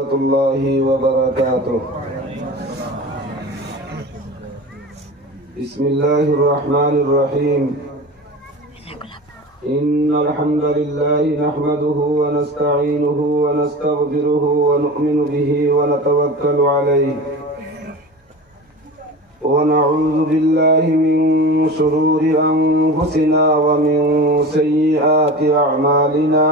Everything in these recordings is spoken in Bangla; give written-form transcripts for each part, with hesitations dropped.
الله وبركاته. بسم الله الرحمن الرحيم. إن الحمد لله نحمده ونستعينه ونستغفره ونؤمن به ونتوكل عليه ونعوذ بالله من شرور أنفسنا ومن سيئات أعمالنا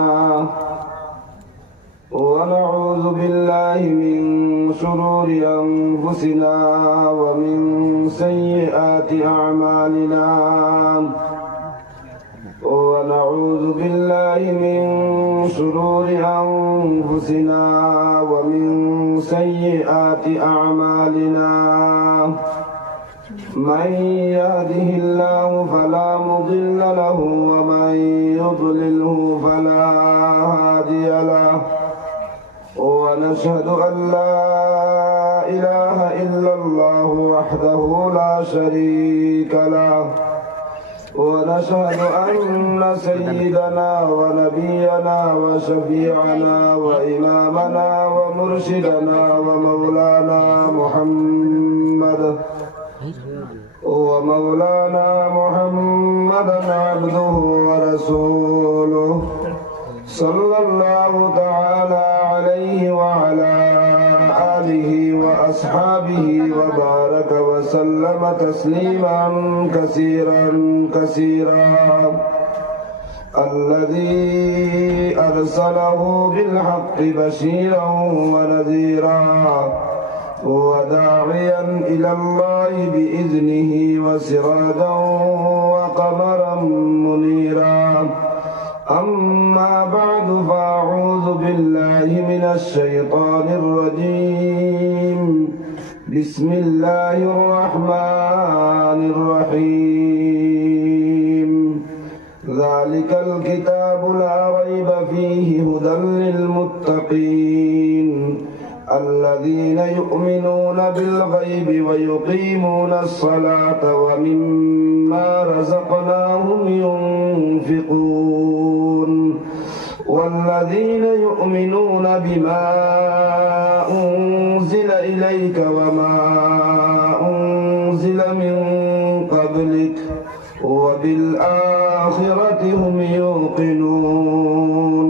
ونعوذ بالله من شرور أنفسنا ومن سيئات أعمالنا ونعوذ بالله من شرور أنفسنا ومن سيئات أعمالنا من يهده الله فلا مضل له ومن يضلله فلا هادي له ونشهد أن لا إله إلا الله وحده لا شريك له ونشهد أن سيدنا ونبينا وشفيعنا وإمامنا ومرشدنا ومولانا محمدا عبده ورسوله صلى الله تعالى عليه وعلى آله وأصحابه وبارك وسلم تسليما كثيرا كثيرا الذي أرسله بالحق بشيرا ونذيرا وداعيا إلى الله بإذنه وسراجا وقمرا منيرا أما بعد فأعوذ بالله من الشيطان الرجيم بسم الله الرحمن الرحيم ذلك الكتاب لا ريب فيه هدى للمتقين الذين يؤمنون بالغيب ويقيمون الصلاة ومما رزقناهم ينفقون والذين يؤمنون بما أنزل إليك وما أنزل من قبلك وبالآخرة هم يوقنون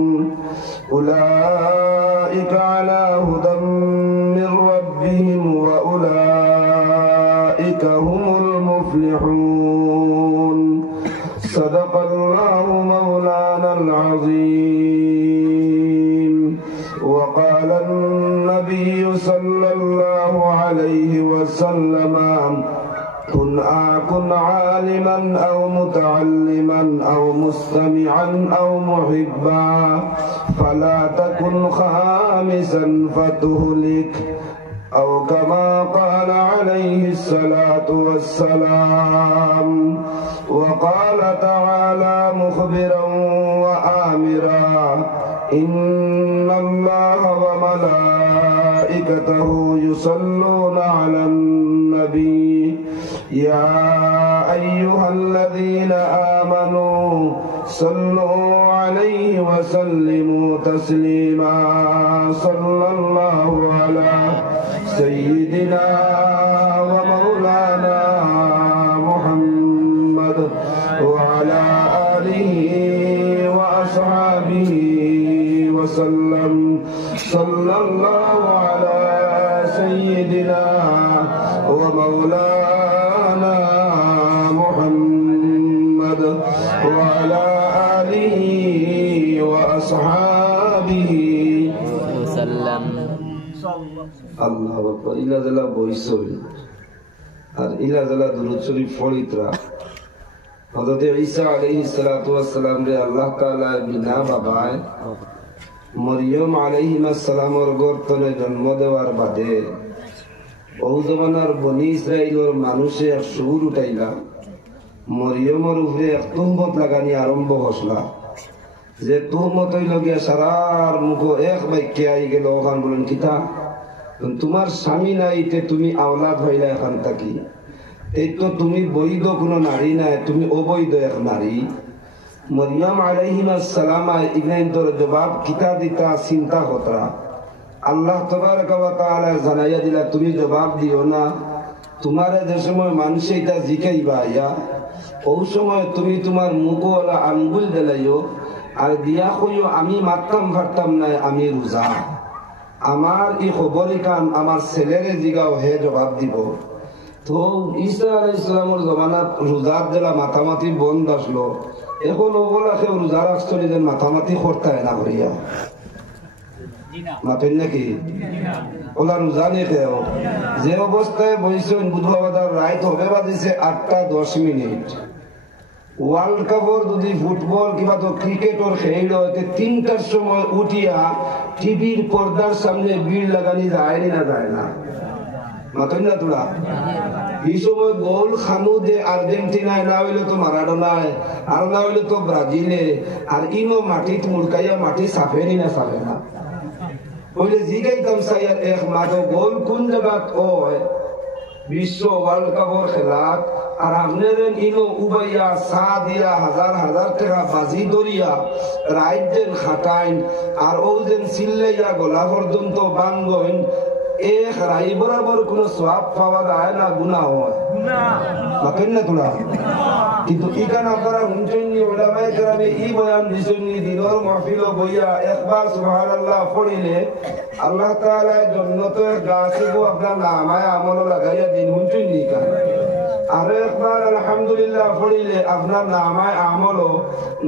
أولئك على هدى من ربهم وأولئك هم المفلحون صدق الله مولانا العظيم. وقال النبي صلى الله عليه وسلم كن عالما أو متعلما أو مستمعا أو محبا فلا تكن خامسا فتهلك أو كما قال عليه الصلاة والسلام. وقال تعالى مخبرا وآمرا إن الله وملائكته يصلون على النبي يا أيها الذين آمنوا صلوا عليه وسلموا تسليما صلى الله على سيدنا ومولانا محمد وعلى آله وأصحابه وسلم صلى الله على سيدنا ومولانا محمد وعلى آله وأصحابه وسلم. আল্লাহ আকবার। ইলা জালা বইছই আর ইলা জালা দুরূদ শরীফ পড়িতরা হযরত ঈসা আলাইহিস সালাতু ওয়াস সালাম রে আল্লাহ তাআলা বিনা বাবায় মরিয়ম আলাইহিস সালামের গর্তনে জন্ম দেওয়ার বাদে ওই জমানার বনি ইসরাইলের মানুষে এক সুর উঠাইলা মরিয়মের উপরে এক তুহমত লাগানি আরম্ভ হসলা যে তুহমত হইল গিয়া সারার মুখ এক বাক্যে আই গেল ওখান বলেন কিতা তোমার স্বামী নাইতে তুমি আওলাদ হইলা এখান থাকি এই তো তুমি বৈধ কোনো নারী নাই তুমি অবৈধ এক নারী মরিয়ম আলাইহিস সালাম ইগনাইন তোর জবাব কিতা দিতা চিন্তা হতরা আল্লাহ তাবারাকা ওয়া তাআলা জানাইয়া দিলা তুমি জবাব দিও না তোমারে যে সময় মানুষ এটা জিকাইবা ইয়া ওই সময় তুমি তোমার মুখওয়ালা আঙ্গুল দিলাইও আর দিয়া কইও আমি মারতাম ফারতাম না আমি রোজা আমার এই খবরই কান আমার ছেলেরে জিগাও হে জবাব দিব তো ঈসা আলাইহিস সালামের জমানাত রোজার দিলা মাথামাতি বন্ধ আসলো এখন ওগুলা কেউ রোজা রাখছলি যেন মাথামাতি করতে না করিয়া মাতেন নাকি ওলা রোজা নিয়ে খেয়েও যে অবস্থায় বইছেন বুধবাজার রাইত হবে বাদিছে 8:10 ওয়ার্ল্ড কাপর যদি ফুটবল কিংবা তো ক্রিকেটর খেল হইতে 3টার সময় উঠিয়া টিভির পর্দার সামনে ভিড় লাগানি যায় না যায় না মাতেন না তোরা এই সময় গোল খানু দে আর্জেন্টিনায় না হইলে তো মারাডোনায় আর না হইলে তো ব্রাজিলে আর ইনো মাটিত মুড়কাইয়া মাটি সাফেনি না সাফে না বলে জিগাইতাম সাইয়ার এক মাঠে গোল কোন জায়গাত হয় বিশ্ব ওয়ার্ল্ড কাপর খেলাত আর আপনার ইনো উবাইয়া সা দিয়া হাজার হাজার টাকা বাজি ধরিয়া রাইজেন খাটাইন আর ও যেন সিল্লাইয়া গলা পর্যন্ত বাঙ্গইন এক রাই বরাবর কোন সওয়াব পাওয়া যায় না গুনাহ হয় মাকেন না তোরা কিন্তু ইকান আপনারা হুনচন্নি উলামায়ে কেরামে এই বয়ান দিছন্নি দিনের মাহফিল বইয়া একবার সুবহানাল্লাহ পড়িলে আল্লাহ তাআলা জান্নাতে গাছগো আপনার নামায় আমল লাগাইয়া দিন হুনচন্নি কান আর একবার আলহামদুলিল্লাহ পড়িলে আপনার নামায় আমল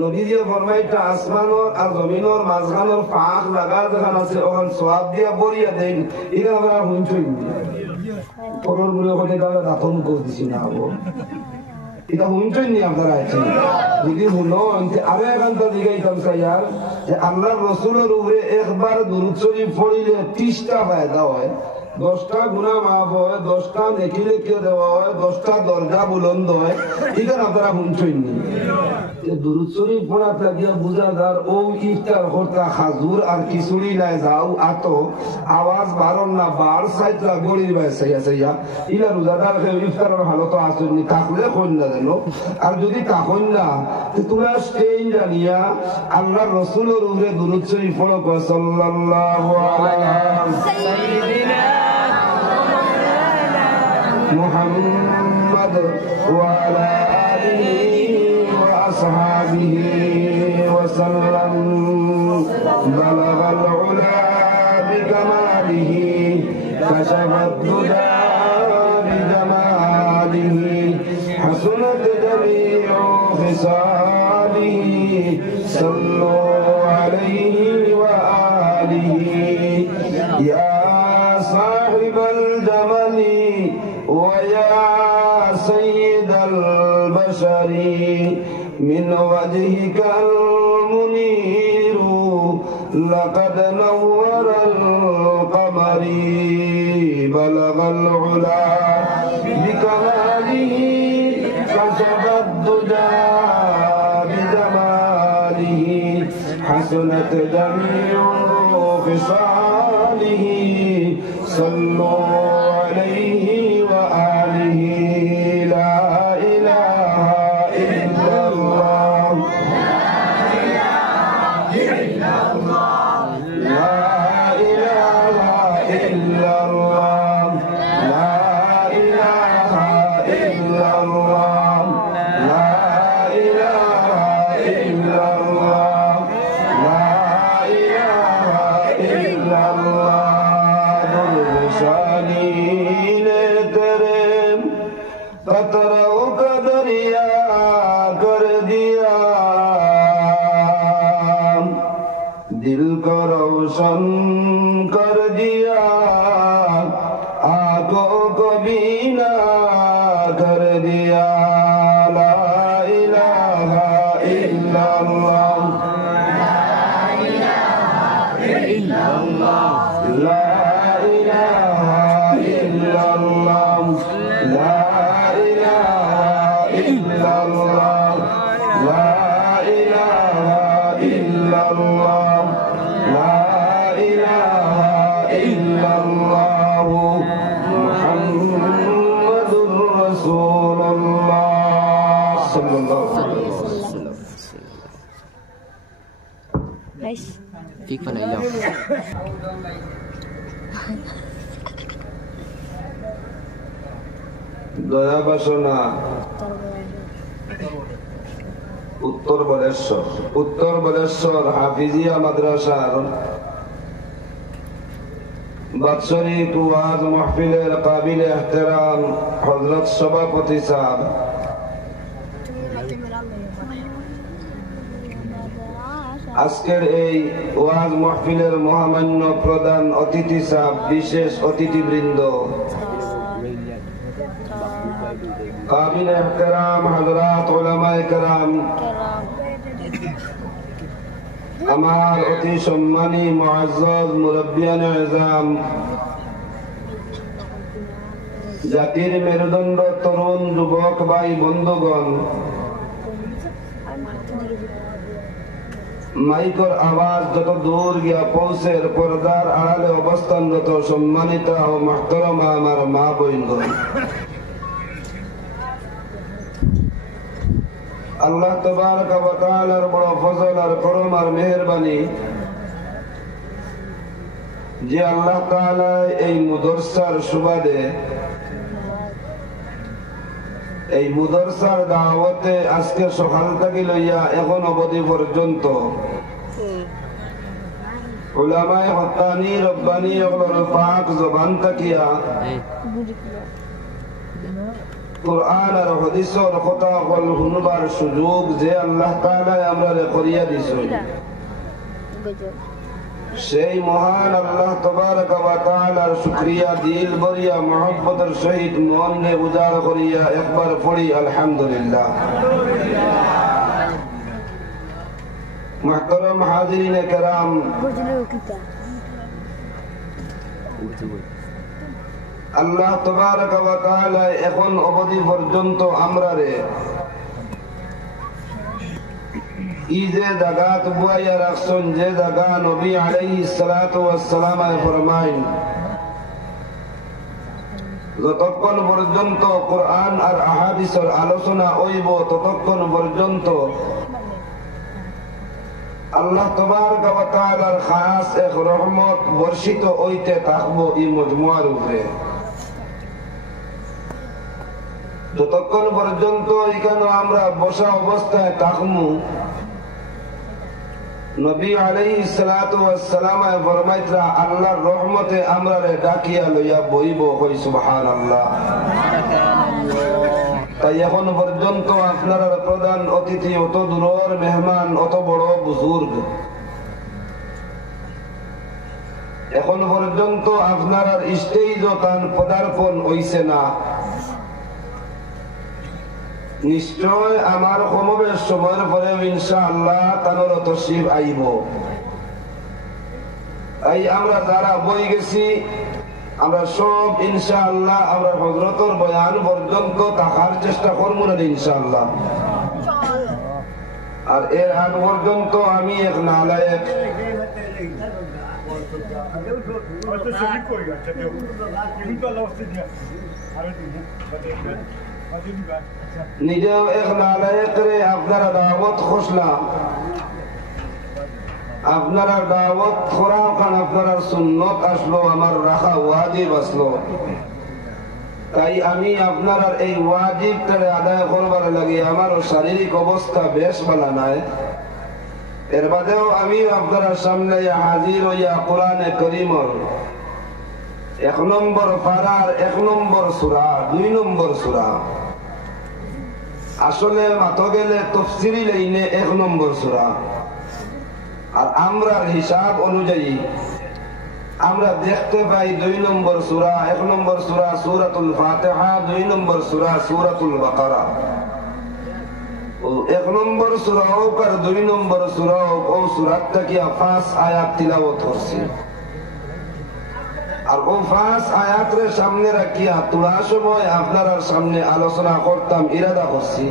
নবীজি ফরমাইতা আসমানের আর জমিনের মাঝখানের ফাঁক লাগা যেখান আছে ওখান সওয়াব দিয়া বরিয়া দেন এটা আপনারা হুনচন্নি পরর গুলো হতে তাহলে দাতন করে দিছি না হবো এটা হুনচন্নি আপনারা আছেন যদি হুনো আরো এখানটা জিগাইতাম স্যার যে আল্লাহর রাসূলের উপরে একবার দুরূদ শরীফ পড়িলে 30টা ফায়দা হয় 10টা গুনাহ মাফ হয় 10টা নেকি লিখে দেওয়া হয় 10টা দরজা বুলন্দ হয় এটা আপনারা হুনচন্নি দুরূদ শরীফ পড়া লাগিয়া বুঝাদার ও ইফতার করতা খাজুর আর খিচুড়ি নাই যাও আতো আওয়াজ বারণ না বার সাইতরা গড়ির বাই সাইয়া সাইয়া ইলা রোজাদার ইফতারের হালত আসেনি থাকলে কইন না জানো আর যদি তাকইন না তোমরা স্টেইন জানিয়া আল্লাহর রাসূলের উপরে দুরূদ শরীফ পড়ো সাল্লাল্লাহু আলাইহি সাইয়্যিদিনা মুহাম্মদ ওয়া আলা আলিহি وأصحابه وسلم بلغ العلا بكماله كشف الدجى بجماله حسنت جميع خصاله صلوا عليه وآله يا صاحب الجمل ويا سيد البشر من وجهك المنير لقد نور القمر بلغ العلا بكماله كشف الدجى بجماله حسنت جميع خصاله صلوا عليه وآله لا إله إلا الله لا إله إلا الله لا إله إلا الله لا إله إلا الله لا إله إلا الله درشاني لترم قطروں کا دریا کر دیا دل کو روشن کر دیا آنکھوں کو بینا کر دیا لا الہ الا اللہ لا الہ الا اللہ لا الہ الا اللہ لا إلا الله لا إله إلا الله لا إله إلا الله محمد رسول الله صلى الله عليه وسلم Fica legal. দয়া বাসনা উত্তর বলেশ্বর হাফিজিয়া মাদ্রাসার বাৎসরিক ওয়াজ মাহফিলের কাবিল এহতেরাম হযরত সভাপতি সাহেব, আজকের এই ওয়াজ মাহফিলের মহামান্য প্রধান অতিথি সাহেব, বিশেষ অতিথিবৃন্দ, কাবিল এহতেরাম হযরত উলামায়ে কেরাম, আমার অতি সম্মানী মুআজ্জাজ মুরব্বিয়ানে আযম, জাতির মেরুদণ্ড তরুণ যুবক ভাই বন্ধুগণ, মাইকের আওয়াজ যত দূর গিয়া পৌঁছে পর্দার আড়ালে অবস্থানরত সম্মানিত ও মুহতারামা আমার মা বোনগণ, আল্লাহ তাবারক ওয়া তাআলার বড় ফজল আর করম আর মেহেরবানি যে আল্লাহ তাআলা এই মুদরসার সুবাদে, এই মুদরসার দাওয়াতে আজকে সকাল থেকে লইয়া এখন অবধি পর্যন্ত উলামায়ে হক্কানি রব্বানি ওগুলোর পাক জবান তাকিয়া কুরআন আর হাদিসের কথা শুনবার সুযোগ যে আল্লাহ তাআলা আমরারে করিয়া দিছেন, সেই মহান আল্লাহ তাবারক ওয়া তাআলার শুকরিয়া দিল ভরিয়া মহব্বতের সহিত মনে উজাড় করিয়া একবার পড়ি আলহামদুলিল্লাহ। মুহতারাম হাজিরিনে কেরাম, আল্লাহ তাবারক ওয়া তাআলা এখন অবধি পর্যন্ত আমরারে ই যে জাগাত বুয়াইয়া রাখছেন, যে জাগা নবী আলাইহিস সালাতু ওয়াস সালাম ফরমাইন, যতক্ষণ পর্যন্ত কোরআন আর আহাদিসের আলোচনা হইব ততক্ষণ পর্যন্ত আল্লাহ তাবারক ওয়া তাআলার খাস এক রহমত বর্ষিত হইতে থাকবো এই মজমুয়ার উপরে। যতক্ষণ পর্যন্ত এখানে আমরা বসা অবস্থায় থাকমু, নবী আলাইহিস সালাতু ওয়াস সালাম ফরমাইতরা আল্লাহর রহমতে আমরারে ডাকিয়া লইয়া বইব, কই সুবহানাল্লাহ। তাই এখন পর্যন্ত আপনারা প্রধান অতিথি, অত দূরের মেহমান, অত বড় বুজুর্গ, এখন পর্যন্ত আপনার স্টেজ তান পদার্পণ হইছে না, নিশ্চয় আমার সমাবেশ সময়ের পরে ইনশাআল্লাহ তানোর তশরিফ আইব। তাই আমরা যারা বই গেছি আমরা সব ইনশাআল্লাহ আমরা হযরতের বয়ান পর্যন্ত থাকার চেষ্টা করব না ইনশাআল্লাহ। আর এর আগ পর্যন্ত আমি এক নালায়েক নিজেও এক নালায়েকরে আপনারা দাওয়াত খুশলাম, আপনারা দাওয়াত করাও কারণ আপনারা সুন্নত আসলো, আমার রাখা ওয়াজিব আসলো। তাই আমি আপনারা এই ওয়াজিবটারে আদায় করবার লাগে আমার শারীরিক অবস্থা বেশ ভালো নাই, এর বাদেও আমি আপনারা সামনে হাজির হইয়া কোরআনে কারীমের 1 নম্বর পারার 1 নম্বর সূরা 2 নম্বর সূরা, আসলে মাতো গেলে তাফসীরি লাইনে 1 নম্বর সূরা, আর আমরার হিসাব অনুযায়ী আমরা দেখতে পাই 2 নম্বর সূরা, 1 নম্বর সূরা সূরাতুল ফাতিহা, 2 নম্বর সূরা সূরাতুল বাকারা। ও 1 নম্বর সূরা হোক আর 2 নম্বর সূরা হোক, ও সূরাটা কি 5 আয়াত তিলাওয়াত করছি, আর ও 5 আয়াতের সামনে রাখিয়া তোলা সময় আপনার সামনে আলোচনা করতাম ইরাদা করছি।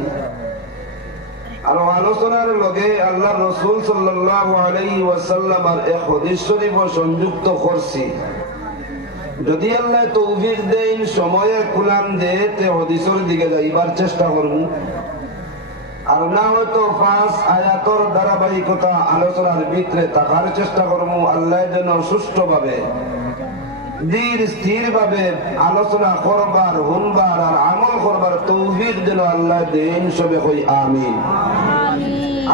আর আলোচনার লগে আল্লাহ রাসূল সাল্লাল্লাহু আলাইহি ওয়াসাল্লামের এক হাদিস শরীফ সংযুক্ত করছি। যদি আল্লাহ তৌফিক দেন, সময়ে কুলাম দে, তে হাদিসের দিকে যাইবার চেষ্টা করব। আর না হয়তো 5 আয়াতের ধারাবাহিকতা আলোচনার ভিতরে থাকার চেষ্টা করব। আল্লাহ যেন সুষ্ঠুভাবে ধীর স্থির ভাবে আলোচনা করবার, শুনবার আর আমল করবার তৌফিক যেন আল্লাহ দেন। সবে কই আমিন।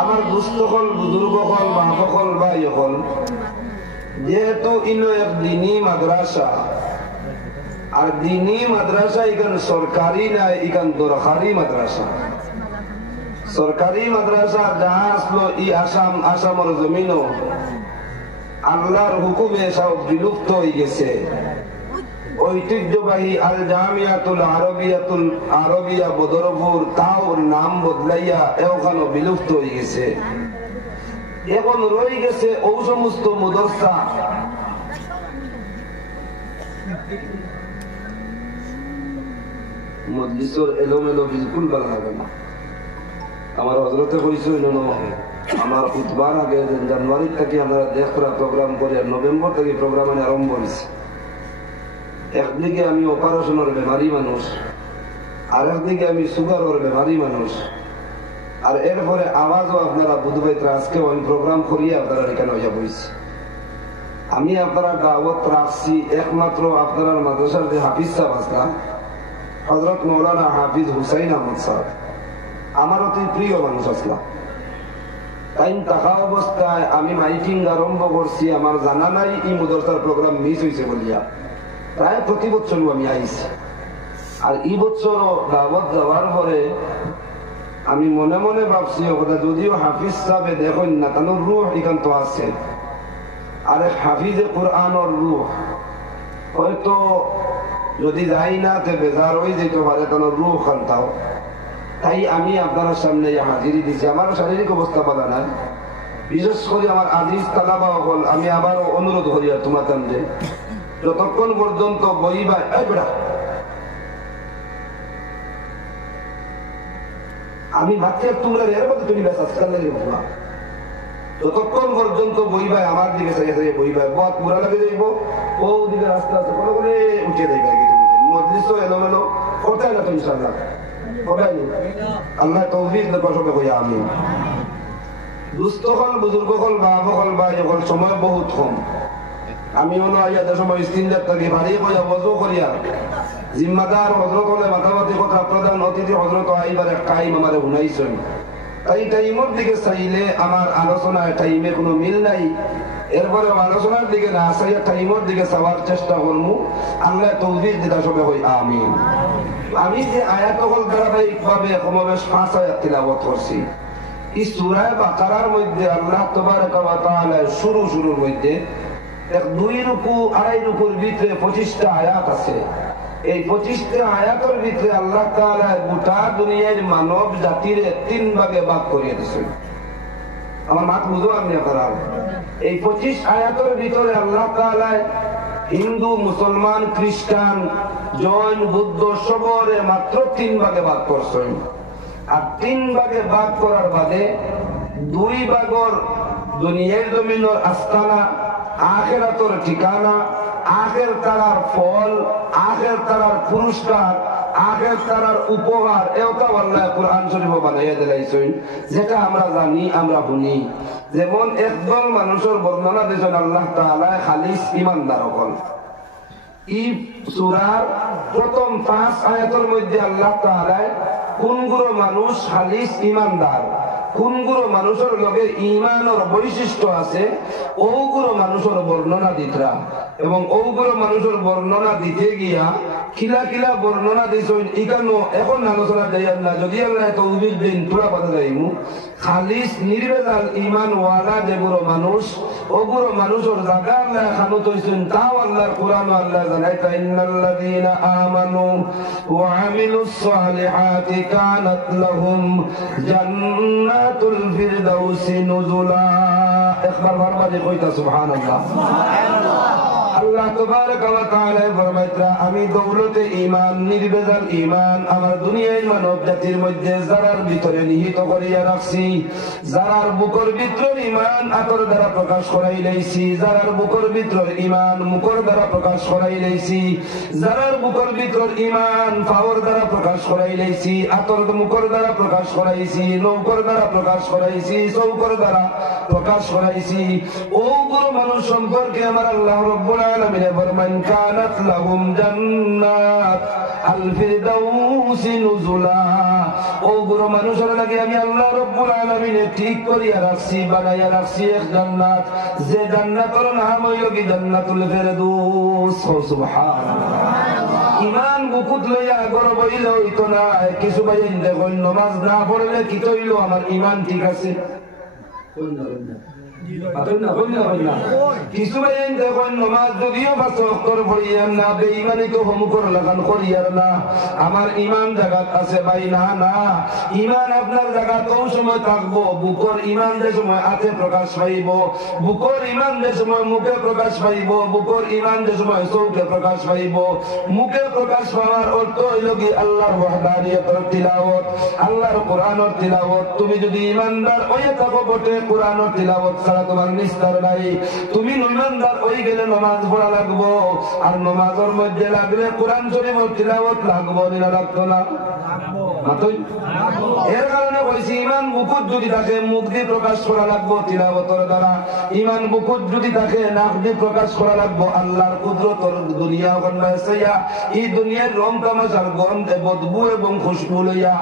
আমার দুস্থ হল, বুজুর্গ হল, বাপ হল, ভাই হল, যেহেতু ইনো এক দিনী মাদ্রাসা, আর দিনী মাদ্রাসা এখান সরকারি নাই, এখান দরকারি মাদ্রাসা। সরকারি মাদ্রাসা যা আসলো ই আসাম, আসামের জমিনও আল্লাহর হুকুমে সব বিলুপ্ত হয়ে গেছে। ঐতিহ্যবাহী আল জামিয়াতুল আরবিয়া বদরপুর তাওর নাম বদলাইয়া এখানে বিলুপ্ত হয়ে গেছে। এখন রয়ে গেছে ও সমস্ত মাদ্রাসা মজলিসের এলোমেলো বিলকুল ভালো লাগে না। আমার হজরতে কইছিল আমার খুতবার আগে জানুয়ারি থেকে আমরা দেখরা প্রোগ্রাম করে নভেম্বর থেকে প্রোগ্রাম আরম্ভ হয়েছে। একদিকে আমি অপারেশনের বেমারি মানুষ, আর একদিকে আমি সুগারের বেমারি মানুষ, আর এরপরে আওয়াজও আপনারা বুধবাই আজকেও আমি প্রোগ্রাম করিয়ে আপনারা এখানে হইয়া বইছি। আমি আপনারা দাওয়াত রাখছি একমাত্র আপনার মাদ্রাসার যে হাফিজ সাহেব আসলাম, হযরত মৌলানা হাফিজ হুসাইন আহমদ সাহেব, আমার অতি প্রিয় মানুষ আসলাম। তাই থাকা অবস্থায় আমি মাইকিং আরম্ভ করছি, আমার জানা নাই এই মাদ্রাসার প্রোগ্রাম মিস হয়েছে বলিয়া। প্রায় প্রতি বছরও আমি আইছি, আর এই বছর দাওয়াত যাওয়ার পরে আমি মনে মনে ভাবছি যদিও হাফিজ সাহেব দেখেন না, তার রুহ এখান তো আছে, আর হাফিজে কোরআনের রুহ হয়তো যদি যাই না তে বেজার হয়ে যেতে পারে, তার রুহ খান্তাও। তাই আমি আপনার সামনে হাজিরি দিচ্ছি। আমার শারীরিক অবস্থা ভালো নাই, বিশেষ করে আমার আজিজ তালাবা হল, আমি আবার অনুরোধ করি আর তোমার কাছে যতক্ষণ পর্যন্ত বইবা আমি ভাবছি তোমরা এর মধ্যে তুমি আজকাল লাগে যতক্ষণ পর্যন্ত বইবাই আমার দিকে সাইয়ে সাইয়ে বইবাই বহুত পুরা লাগে যাইব, ও দিকে আস্তে আস্তে করে করে উঠে যাইবে। মজলিস এলোমেলো করতে না তো ইনশাআল্লাহ আল্লাহ তৌফিক দেব সবে কই আমিন। দুস্থ হল, বুজুর্গ হল, বাপ হল, ভাই হল, সময় বহুত কম। আমি মনে হয় সময় স্ত্রীদের থাকি ভারী করিয়া বজু করিয়া জিম্মাদার হজরত হলে মাথামাতি কথা প্রধান অতিথি হজরত আইবার টাইম আমার শুনাইছেন। তাই টাইমের দিকে চাইলে আমার আলোচনায় টাইমে কোনো মিল নাই। এরপরে আলোচনার দিকে না চাইয়া টাইমের দিকে চাওয়ার চেষ্টা করবো। আল্লাহ তৌফিক দিতা সবে কই আমিন। আমি যে আয়াত হল ধারাবাহিক ভাবে সমাবেশ 5 আয়াত তিলাওয়াত করছি, এই সূরা বাকারার মধ্যে আল্লাহ তাবারক ওয়া তাআলা শুরুর মধ্যে 2 রুকু 2.5 রুকুর ভিতরে 25টা আয়াত আছে। এই 25টা আয়াতের ভিতরে আল্লাহ তাআলা গোটা দুনিয়ার মানব জাতির 3 ভাগে ভাগ করে দিয়েছেন। আমার মাত বুঝো আপনি আপনারা এই 25 আয়াতের ভিতরে আল্লাহ তাআলা হিন্দু, মুসলমান, খ্রিস্টান, জৈন, বুদ্ধ সবরে মাত্র 3 ভাগে ভাগ করছেন। আর 3 ভাগে ভাগ করার বাদে 2 ভাগর দুনিয়ার জমিনের আস্তানা, আখিরাতের ঠিকানা, আখের তারার ফল, আখের তারার পুরস্কার, আখের তারার উপহার, এটা আল্লাহ কুরআন শরীফে বানাইয়া দিলাইছেন, যেটা আমরা জানি, আমরা শুনি। যেমন একদল মানুষের বর্ণনা দিয়েছেন আল্লাহ তাআলা খালিস ঈমানদার হল। এই সূরার প্রথম 5 আয়াতের মধ্যে আল্লাহ তাআলা কোনগুলো মানুষ খালিস ঈমানদার, কোনগুলো মানুষের লগে ঈমানের বৈশিষ্ট্য আছে, ওগুলো মানুষের বর্ণনা দিতরা। এবং ওগুলো মানুষের বর্ণনা দিতে গিয়া কিলা কিলা বর্ণনা দিয়েছেন এখানে এখন আলোচনা দেয় না। যদি আল্লাহ তৌফিক দিন পুরা কথা যাইমু, খালিস নির্বেজাল ঈমান ওয়ালা যেগুলো মানুষ, ওগুলো মানুষের জায়গা আল্লাহ খানুত হইছেন, তাও আল্লাহর কোরআন আল্লাহ জানাইতা ইন্নাল্লাযীনা আমানু ওয়া আমিলুস সালিহাতি কানাত লাহুম জান্নাতুল ফিরদাউসি নুজুলা। একবার বারবার কইতা সুবহানাল্লাহ। আল্লাহ তাবারক ওয়া তাআলা ফরমাইতা আমি দৌলতে ঈমান, নির্বেজাল ঈমান আমার দুনিয়ার মানব জাতির মধ্যে যারার ভিতরে নিহিত করিয়া রাখছি, যারার বুকের ভিতর ঈমান আতর দ্বারা প্রকাশ করাই লইছি, যারার বুকের ভিতর ঈমান মুখের দ্বারা প্রকাশ করাই লইছি, যারার বুকের ভিতর ঈমান পাওয়ার দ্বারা প্রকাশ করাই লইছি, আতর মুখের দ্বারা প্রকাশ করাইছি, নৌকর দ্বারা প্রকাশ করাইছি, চৌকর দ্বারা প্রকাশ করাইছি, ওগুলো মানুষ সম্পর্কে আমার আল্লাহ রাব্বুল আলামিন ফরমান কানাত লাহুম জান্নাত আল ফিরদাউসি নুজুলা ও গুরু মানুষের লাগে আমি আল্লাহ রাব্বুল আলামিন ঠিক করিয়া রাখছি বানাইয়া রাখছি এক জান্নাত যে জান্নাতের নাম হইল কি জান্নাতুল ফিরদাউস সুবহানাল্লাহ ইমান বুকুত লইয়া গর্ব হইল হইতো না কিছু ভাই দেখুন নামাজ না পড়লে কি হইল আমার ইমান ঠিক আছে কিছু ভাই দেখুন নামাজ যদিও 5 ওয়াক্ত পড়িয়ার না বেঈমানি তো হুমকর লাগান করিয়ার না আমার ইমান জাগাত আছে ভাই না না ইমান আপনার জাগাত ওই সময় থাকবো বুকর ইমান যে সময় হাতে প্রকাশ পাইব বুকর ইমান যে সময় মুখে প্রকাশ পাইব বুকর ইমান যে সময় চোখে প্রকাশ পাইব মুখে প্রকাশ পাওয়ার অর্থ হইল কি আল্লাহর ওয়াহদানিয়তের তিলাওয়াত আল্লাহর কোরআনের তিলাওয়াত তুমি যদি ইমানদার হয়ে থাকো বটে কোরআনের তিলাওয়াত ছাড়া তোমার নিস্তার নাই তুমি ইমানদার হয়ে গেলে নামাজ পড়া লাগবো আর নামাজের মধ্যে লাগলে কোরআন শরীফের তিলাওয়াত লাগবো না লাগতো না এর কারণে বলছি ইমান বুকুত যদি থাকে মুখ দিয়ে প্রকাশ করা লাগবো তিলাওয়াতের দ্বারা ইমান বুকুত যদি থাকে নাক দিয়ে প্রকাশ করা লাগবো আল্লাহর কুদরতের দুনিয়া গন্ধাইয়া এই দুনিয়ার রং তামাশার গন্ধে বদবু এবং খুশবু লইয়া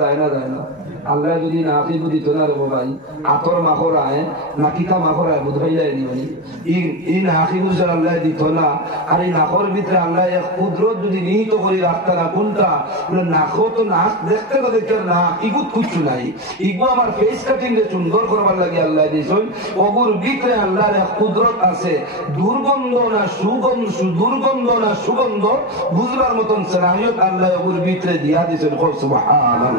যায় না আল্লাহ যদি নাকি বুঝি তো না রে ভাই আতর মাখরায় নাকিতা মাখরায় বুঝাই যায়নি মানে এই নাকি বুঝে আল্লাহ দিত না আর এই নাখর ভিতরে আল্লাহ এক কুদরত যদি নিহিত করে রাখতে না কোনটা নাখো তো নাক দেখতে তো দেখতে না ইগুত কিচ্ছু নাই ইগু আমার ফেস কাটিং যে সুন্দর করবার লাগে আল্লাহ দিয়েছেন ওগুর ভিতরে আল্লাহর এক কুদরত আছে দুর্গন্ধ না সুগন্ধ বুঝবার মতন সেনাহিয়ত আল্লাহ ওগুর ভিতরে দিয়া দিয়েছেন সুবহানাল্লাহ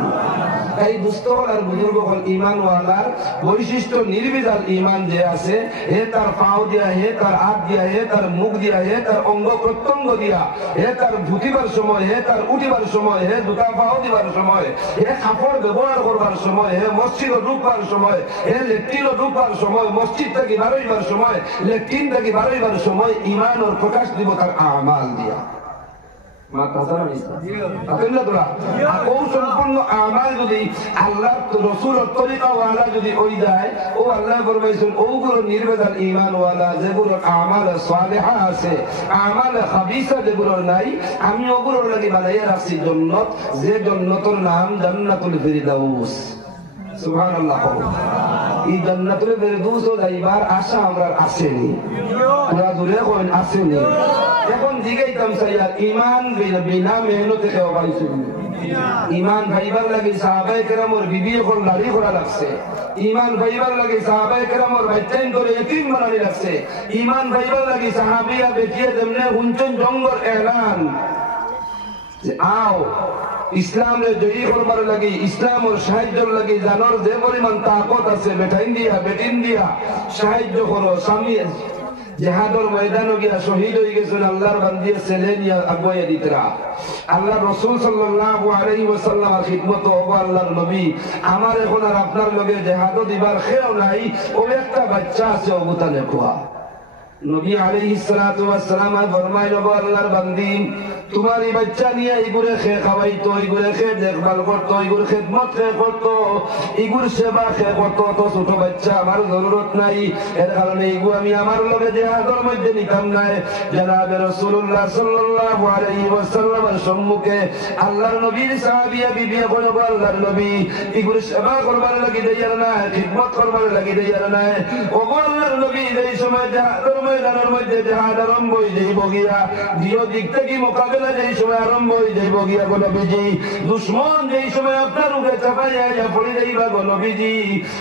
এই দুস্থল আর বুজুর্গ হল ইমানওয়ালার বৈশিষ্ট্য নির্বিজাল ইমান যে আছে হে তার পাও দিয়া হে তার হাত দিয়া হে তার মুখ দিয়া হে তার অঙ্গ প্রত্যঙ্গ দিয়া হে তার ধুতিবার সময় হে তার উঠিবার সময় হে জুতা পাও দিবার সময় হে কাপড় ব্যবহার করবার সময় হে মসজিদে ঢুকবার সময় হে লেট্রিনে ঢুকবার সময় মসজিদ থেকে বারোইবার সময় লেট্রিন থেকে বারোইবার সময় ইমান ওর প্রকাশ দিব তার আমাল দিয়া সম্পূর্ণ আমাল যদি আল্লাহ রসুলের তরিকাওয়ালা যদি ওই যায় ও আল্লাহ ফরমাইছেন ওগুলো নির্বেজাল ঈমানওয়ালা যেগুলোর আমাল সালেহা আছে আমাল খাবিসা যেগুলোর নাই আমি ওগুলোর লাগি বানাইয়া রাখছি জান্নাত যে জান্নাতের নাম জান্নাতুল ফিরদাউস সুবহানাল্লাহ এই জান্নাতুল ফিরদাউস যাইবার আশা আমরা আসেনি পুরা দূরে কোন আসেনি এখন জিগাইতাম স্যার ঈমান বিনা মেহনতে কেউ পাইছে ঈমান ভাইবার লাগে সাহাবায়ে কেরামের বিবি হল দাড়ি করা লাগছে ঈমান ভাইবার লাগে সাহাবায়ে কেরামের বাচ্চাইন করে ইতিম বানানি লাগছে ঈমান ভাইবার লাগে সাহাবিয়া বেটিয়ে যেমনে হুনচন জঙ্গর এলান যে আও ইসলামে জয়ী করবার লাগে ইসলামের সাহায্যের লাগে জানোর যে পরিমাণ তাকত আছে বেটিন দিয়া সাহায্য করো স্বামী জিহাদের ময়দানে গিয়া শহীদ হয়ে গেছেন আল্লাহর বান্দিয়া ছেলে নিয়ে আগুয়া দিতরা আল্লাহ রাসূল সাল্লাল্লাহু আলাইহি ওয়াসাল্লামের খিদমত ও আল্লাহর নবী আমার এখন আর আপনার লগে জিহাদ দিবার খেও নাই ও একটা বাচ্চা আছে ওগুতানে কোয়া নবী আলাইহিস সালাতু ওয়াস সালাম ফরমাইলো আল্লাহর বান্দি তোমার এই বাচ্চা নিয়ে ইগুরে খে খাওয়াইতো ইগুরে খে দেখভাল করতো ইগুর খিদমত খে করতো ইগুর সেবা খে করতো তো ছোট বাচ্চা আমার জরুরত নাই এর কারণে ইগু আমি আমার লগে জিহাদের মধ্যে নিতাম না জনাবে রাসূলুল্লাহ সাল্লাল্লাহু আলাইহি ওয়াসাল্লামের সম্মুখে আল্লাহর নবীর সাহাবিয়া বিবি বলে আল্লাহর নবী ইগুর সেবা করবার লাগি দেয়ার না খিদমত করবার লাগি দেয়ার না ও আল্লাহর নবী এই সময় জিহাদের ময়দানের মধ্যে জিহাদ আরম্ভ হয়ে যাইব গিয়া দিও দিক থেকে মোকাবেলা যেই সময় আরম্ভ হয়ে যাইব গিয়া গো নবীজি দুশমন যেই সময় আপনার উপরে চাপাইয়া পড়ে যাইবা গো নবীজি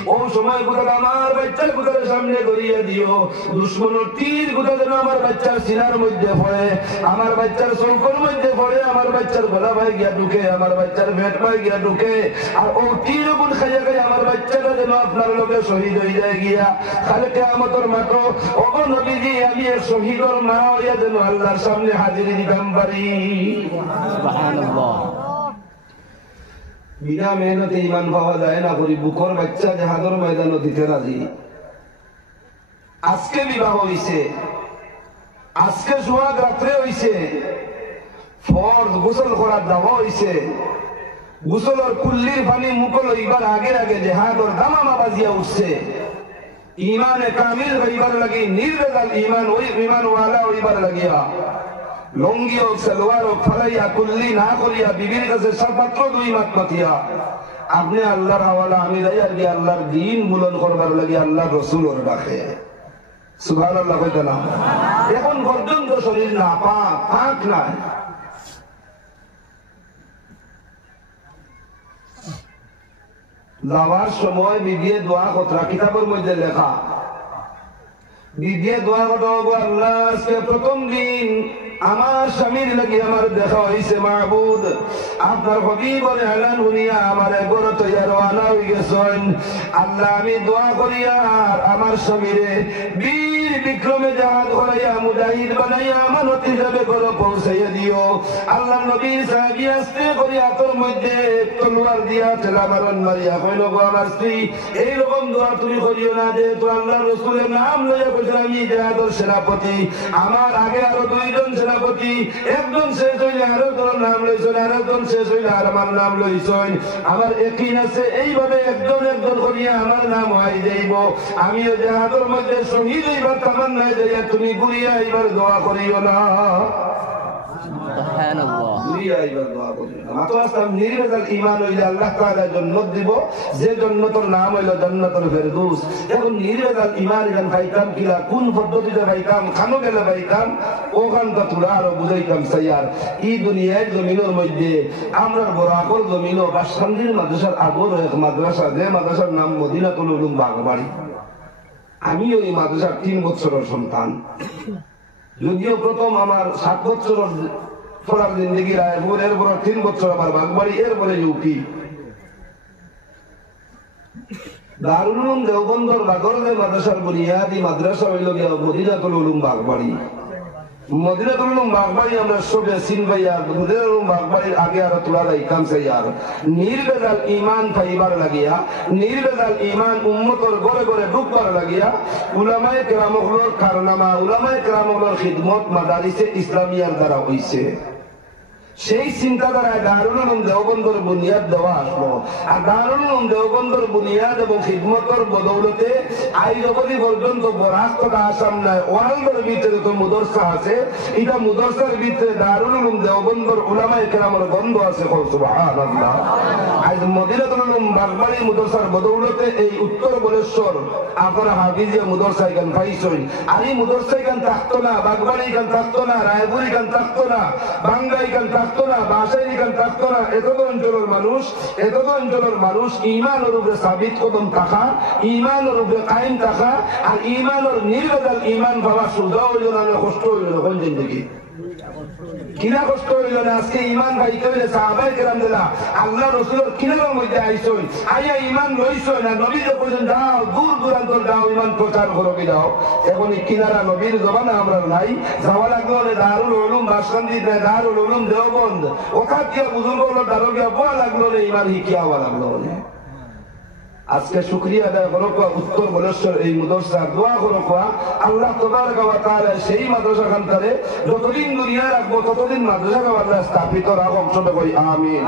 ও সময় কোথা আমার বাচ্চার কোথার সামনে ধরিয়া দিও দুশমনের তীর কোথা যেন আমার বাচ্চার সিনার মধ্যে পড়ে আমার বাচ্চার শঙ্কর মধ্যে পড়ে আমার বাচ্চার গলা ভাই গিয়া ঢুকে আমার বাচ্চার পেট পাই গিয়া ঢুকে আর ও তীর গুণ খাইয়া খাইয়া আমার বাচ্চাটা যেন আপনার লোকে শহীদ হয়ে যায় গিয়া খালে কিয়ামতের মাঠে ও গো নবীজি আমি এক শহীদের মা হইয়া যেন আল্লাহর সামনে হাজিরি দিতাম পারি সুবহানাল্লাহ বিনা মেহনতে ঈমান পাওয়া যায় না করি বুকর বাচ্চা জিহাদের ময়দানে দিতে রাজি আজকে বিবাহ হইছে আজকে সোহাগ রাত্রে হইছে ফরজ গোসল করার দাওয়া হইছে গোসলের কুল্লির পানি মুখ লইবার আগে আগে জিহাদের দামামা বাজিয়া উঠছে ইমানে কামিল হইবার লাগি নির্বেজাল ইমান ওই ইমান ওয়ালা হইবার লাগিয়া লঙ্গি হোক সালোয়ার হোক ফালাইয়া কুল্লি না করিয়া বিবির কাছে সর্বত্র দুই মাত মাতিয়া আপনি আল্লাহর হাওয়ালা আমি যাই আর কি আল্লাহর দিন বুলন করবার লাগি আল্লাহর রসুলের ডাকে সুবহানাল্লাহ কইতে না এখন পর্যন্ত শরীর না পাক নাই যাওয়ার সময় বিবিয়ে দোয়া কতরা কিতাবের মধ্যে লেখা বিবিয়ে দোয়া কত আল্লাহ আজকে প্রথম দিন আমার স্বামীর লাগি আমার দেখা হয়েছে মাহবুদ আপনার হবিবরে এলান শুনিয়া আমার গরু তৈয়ার আনা হয়ে গেছেন আল্লাহ আমি দোয়া করিয়া আমার স্বামীরে বীর বিক্রমে জাহাজ করাইয়া মুজাহিদ বানাইয়া আমানত হিসাবে গরু পৌঁছাইয়া দিও আল্লাহ নবীর সাহাবী আসতে করিয়া তোর মধ্যে তলোয়ার দিয়া ঠেলা মারন মারিয়া কইল গো আমার স্ত্রী এইরকম দোয়া তুমি করিও না যে তো আল্লাহ রসুলের নাম লইয়া কইছিল আমি জাহাজের সেনাপতি আমার আগে আরো দুইজন সেনাপতি একজন শেষ হইলে আরো তোর নাম লইছেন আরেকজন শেষ হইলে আর আমার নাম লইছেন আমার একদিন আছে এইভাবে একজন একজন করিয়া আমার নাম হয় যাইব আমিও জাহাজের মধ্যে শহীদ হইবার তামান্নায় যাইয়া তুমি গুড়িয়া এইবার দোয়া করিও না কোন পদ্ধতিতে পাইতাম খানো গেলে পাইতাম ওখান তুলা আরো বুঝাইতাম সাইয়ার এই দুনিয়ার জমিনের মধ্যে আমরা বড় আকল জমিন বা সন্ধির মাদ্রাসার আগর এক মাদ্রাসা যে মাদ্রাসার নাম মদিনাতুল উলুম বাগবাড়ি আমি ওই মাদ্রাসার 3 বছরের সন্তান যদিও প্রথম আমার 7 বছরের পড়ার জিন্দগি রায়পুর এরপর 3 বছর আমার বাগবাড়ি এরপরে ইউপি দারুল উলুম দেওবন্দর বাগর যে মাদ্রাসার বুনিয়াদি মাদ্রাসা হইল গিয়া মদিনাতুল উলুম বাগবাড়ি মদিনাতুল উলুম বাগবাড়ি আমরা সবে চিনবাইয়া মদিনাতুল উলুম বাগবাড়ির আগে আর তোলা যাইতাম সাইয়ার নির্বেজাল ঈমান পাইবার লাগিয়া নির্বেজাল ঈমান উম্মতের ঘরে ঘরে ঢুকবার লাগিয়া উলামায়ে কেরামগুলোর কারনামা উলামায়ে কেরামগুলোর খিদমত মাদারিসে ইসলামিয়ার দ্বারা হইছে সেই চিন্তাধারায় দারুল উলুম দেওবন্দর বুনিয়াদ দেওয়া আসলো আর দারুল উলুম দেওবন্দর বুনিয়াদ এবং খিদমতের বদৌলতে আজ অবধি পর্যন্ত বরাস্তটা আসাম নাই ওয়ার্ল্ডের ভিতরে তো মুদরসা আছে এটা মুদরসার ভিতরে দারুল উলুম দেওবন্দর উলামায়ে কেরামের গন্ধ আছে সুবহানাল্লাহ আজ মদিনাতুল উলুম বাগবাড়ি মুদরসার বদৌলতে এই উত্তর বলেশ্বর আপনারা হাফিজিয়া মুদরসা এখান পাইছেন আর এই মুদরসা এখান থাকতো না বাগবাড়ি এখান থাকতো না রায়পুর এখান থাকতো না বাংলা এখান থাকতো না বাসাই এখান থাকতো না এতদ অঞ্চলের মানুষ ঈমানের উপরে সাবিত কদম থাকা ঈমানের উপরে কায়েম থাকা আর ঈমানের নির্বেজাল ঈমান পাওয়া সুবিধা হইল না কষ্ট হইল না কোন জিন্দগি কিনা কষ্ট হইল না আজকে ঈমান পাইতে হইলে সাহাবায়ে কেরাম দিলা আল্লাহ রাসূলের কিনারের মধ্যে আইছই আইয়া ঈমান লইছই না নবী যে কইছেন যাও দূর দূরান্তর যাও ঈমান প্রচার করো কি যাও এখন কিনারা নবীর জবানে আমরা নাই যাওয়া লাগলো দারুল উলুম বাসকান্দি দারুল উলুম দেওবন্দ ওখান দিয়ে বুজুর্গগুলো দারোগিয়া বলা লাগলো ঈমান শিখিয়া হওয়া লাগলো আজকে শুকরিয়া আদায় করো উত্তর বলেশ্বর এই মাদ্রাসার দোয়া করো আল্লাহ তাবারক ওয়া তাআলা সেই মাদ্রাসা খানটারে যতদিন দুনিয়া রাখবো ততদিন মাদ্রাসা আল্লাহ স্থাপিত রাখো অংশটা করি আমিন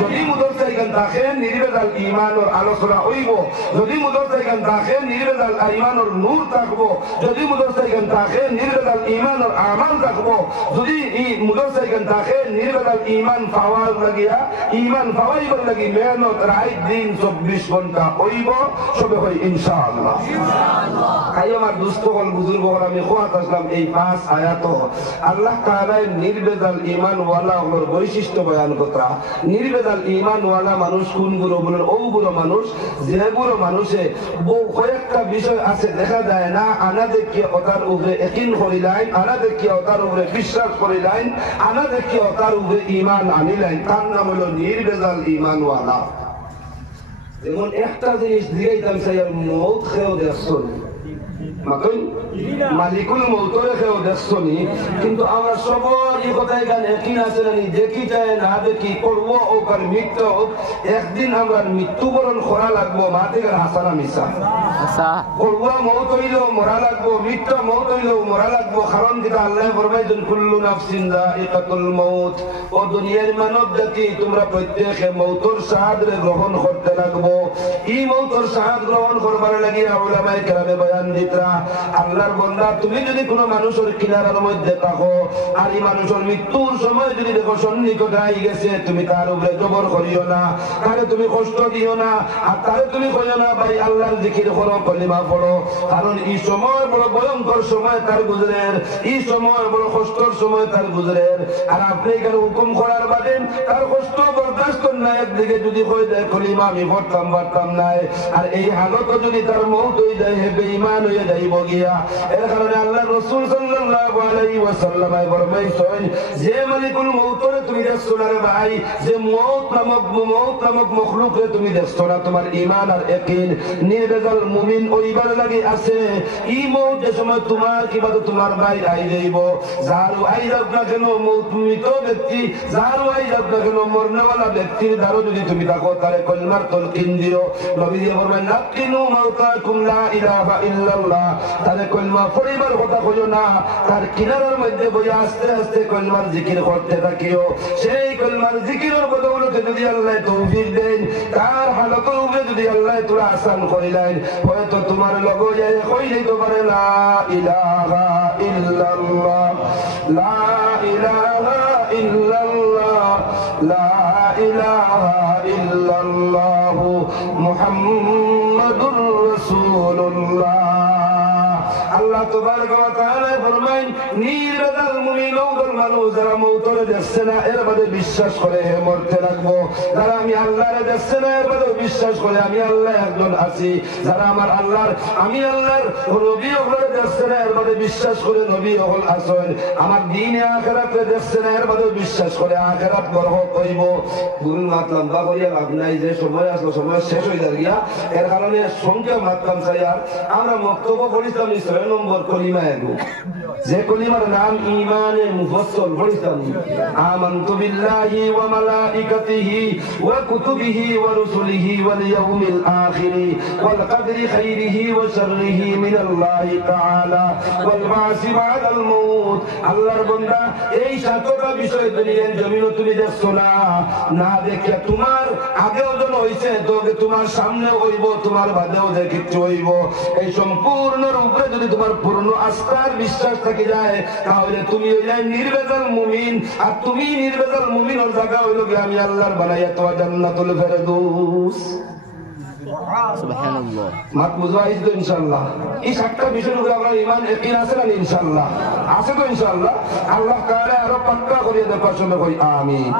যদি মাদ্রাসা এখান থাকে নির্বেজাল ঈমানের আলোচনা হইব যদি মাদ্রাসা এখান থাকে নির্বেজাল ঈমানের নূর থাকবো যদি মাদ্রাসা এখান থাকে নির্বেজাল ঈমানের আমাল থাকবো যদি এই মাদ্রাসা এখান থাকে নির্বেজাল ঈমান পাওয়ার লাগিয়া ঈমান পাওয়াইবার লাগি মেহনত রাত দিন 24 ঘন্টা হইব সবে হই ইনশাআল্লাহ তাই আমার দুস্থ হল বুজুর্গ হল আমি খোয়াত আসলাম এই 5 আয়াত আল্লাহ তাআলা নির্বেজাল ঈমান ওয়ালা হলোর বৈশিষ্ট্য বয়ান কথা নির্বেজাল ঈমান ওয়ালা মানুষ কোন গুলো বলেন ও গুলো মানুষ যেগুলো মানুষে বহু কয়েকটা বিষয় আছে দেখা যায় না আনা দেখি ওটার উপরে ইয়াকিন করিলাইন আনা দেখি ওটার উপরে বিশ্বাস করিলাইন আনা দেখি ওটার উপরে ঈমান আনিলাইন তার নাম হলো নির্বেজাল ঈমান ওয়ালা যেমন একটা জিনিস দিয়েইতাম সাইয়ার মৌত খেয়েও দেখছন মাতই মালিকুল মৌতরে খেয়েও দেখছনি কিন্তু আমরা সবার এই কথাই গান একই আছে না দেখি যায় না দেখি করবো ও হোক আর মিথ্যা হোক, একদিন আমরা মৃত্যুবরণ করা লাগবো। মাতিকার হাসানা মিশা করবা মৌত হইলেও মরা লাগবো, মিথ্যা মৌত হইলেও মরা লাগবো। কারণ যেটা আল্লাহ ফরমাইছেন কুল্লু নাফসিন যায়িকাতুল মাউত, ও দুনিয়ার মানব জাতি তোমরা প্রত্যেকে মৌতর স্বাদ গ্রহণ করতে লাগবো। এই মৌতর স্বাদ গ্রহণ করবার লাগিয়া উলামায়ে কেরামে বয়ান দিতরা, আল্লাহর বান্দা তুমি যদি কোনো মানুষের কিনারার মধ্যে থাকো আর এই মানুষের মৃত্যুর সময় যদি দেখো সন্নিকট আই গেছে, তুমি তার উপরে জবর করিও না, তারে তুমি কষ্ট দিও না, আর তারে তুমি কইও না ভাই আল্লাহর জিকির করো, কলিমা পড়ো। কারণ এই সময় বড় ভয়ঙ্কর সময় তার গুজরের, এই সময় বড় কষ্টর সময় তার গুজরের। আর আপনি এখানে হুকুম করার বাদে তার কষ্ট বরদাস্ত নাই, একদিকে যদি হয়ে যায় কলিমা আমি পড়তাম পারতাম নাই, আর এই হালত যদি তার মৌত হয়ে যায় হে বেঈমান হয়ে যাইব গিয়া। এর কারণে আল্লাহ রাসূল সাল্লাল্লাহু আলাইহি ওয়াসাল্লাম ফরমাইছেন, যে মালিকুল মৌতরে তুমি দেখছো না রে ভাই, যে মৌত নামক মখলুকরে তুমি দেখছো না, তোমার ঈমান আর ইয়াকিন নির্ভেজাল মুমিন ওইবার লাগি আছে। এই মৌত যে সময় তোমার কিবা তো তোমার ভাই আই যাইব, যারও আই যাক না কেন মৌত মৃত ব্যক্তি, যারও আই যাক না কেন মরনেওয়ালা ব্যক্তির দ্বারা যদি তুমি থাকো তারে কলমার তলকিন দিও। নবী দিয়ে বলবেন লাকিনু মাউতাকুম লা ইলাহা ইল্লাল্লাহ, তারে কলমা পড়িবার কথা কইও না, তার কিনারার মধ্যে বই আস্তে আস্তে কলমার জিকির করতে থাকিও। সেই কলমার জিকিরের বদৌলতে যদি আল্লাহ তৌফিক দেন, তার হালতের উপরে যদি আল্লাহ তোরা আসান করিলেন, হয়তো তোমার লগো যায় কই দিতে পারে লা ইলাহা ইল্লাল্লাহ, লা ইলাহা ইল্লাল্লাহ, লা ইলাহা ইল্লাল্লাহ মুহাম্মাদুর রাসূলুল্লাহ। আল্লাহ তাবারক ওয়া তাআলা ফরমায়, নির্ভেজাল মুমিন ওগল মানুষ যারা মৌতরে দেখছে না এর বাদে বিশ্বাস করে হে মরতে লাগবো, যারা আমি আল্লাহরে দেখছে না এর বাদে বিশ্বাস করে আমি আল্লাহ একজন আছি, যারা আমার আল্লাহর আমি আল্লাহর নবী ওগলে দেখছে না এর বাদে বিশ্বাস করে নবী ওগল আছেন, আমার দ্বীনে আখিরাতে দেখছে না এর বাদে বিশ্বাস করে আখিরাত বরকত হইব। গুরু মাতলাম বা কইয়া লাভ নাই, যে সময় আসলো সময় শেষ হয়ে যায় গিয়া। এর কারণে সংখ্যা মাতলাম চাই। আর আমরা বক্তব্য পড়িতাম 6 নম্বর কলিমা এগো, যে কলিমার নাম ঈমানে মুফাসসাল পড়িতাম, আমানতু বিল্লাহি ওয়া মালাইকাতিহি ওয়া কুতুবিহি ওয়া রুসুলিহি ওয়াল ইয়াউমিল আখির ওয়াল কদরি খাইরিহি ওয়া শাররিহি মিনাল্লাহি তাআলা ওয়াল বাসি বাদাল মাউত। আল্লাহর বান্দা এই সাতটা বিষয় দুনিয়ার জমিনে তুমি দেখছো না, না দেখে তোমার আগেও জন হইছে, তোকে তোমার সামনে হইব, তোমার বাদেও দেখিতে হইব। এই সম্পূর্ণ রূপে যদি তোমার পূর্ণ আস্থার বিশ্বাস থেকে যায়, তাহলে তুমি হয়ে যায় নির্ভেজাল মুমিন। আর তুমি নির্ভেজাল মুমিনের জায়গা হইল কি আমি আল্লাহর বানাইয়া তো জান্নাতুল ফেরদৌস। সুবহানাল্লাহ। মাত বুঝাইছ তো ইনশাআল্লাহ। এই সাতটা বিষয়ের উপরে আমরা ঈমান ইয়াকিন আছে না ইনশাআল্লাহ? আছে তো ইনশাআল্লাহ। আল্লাহ তাআলা আরো পাক্কা করিয়ে দেওয়ার জন্য কই আমিন।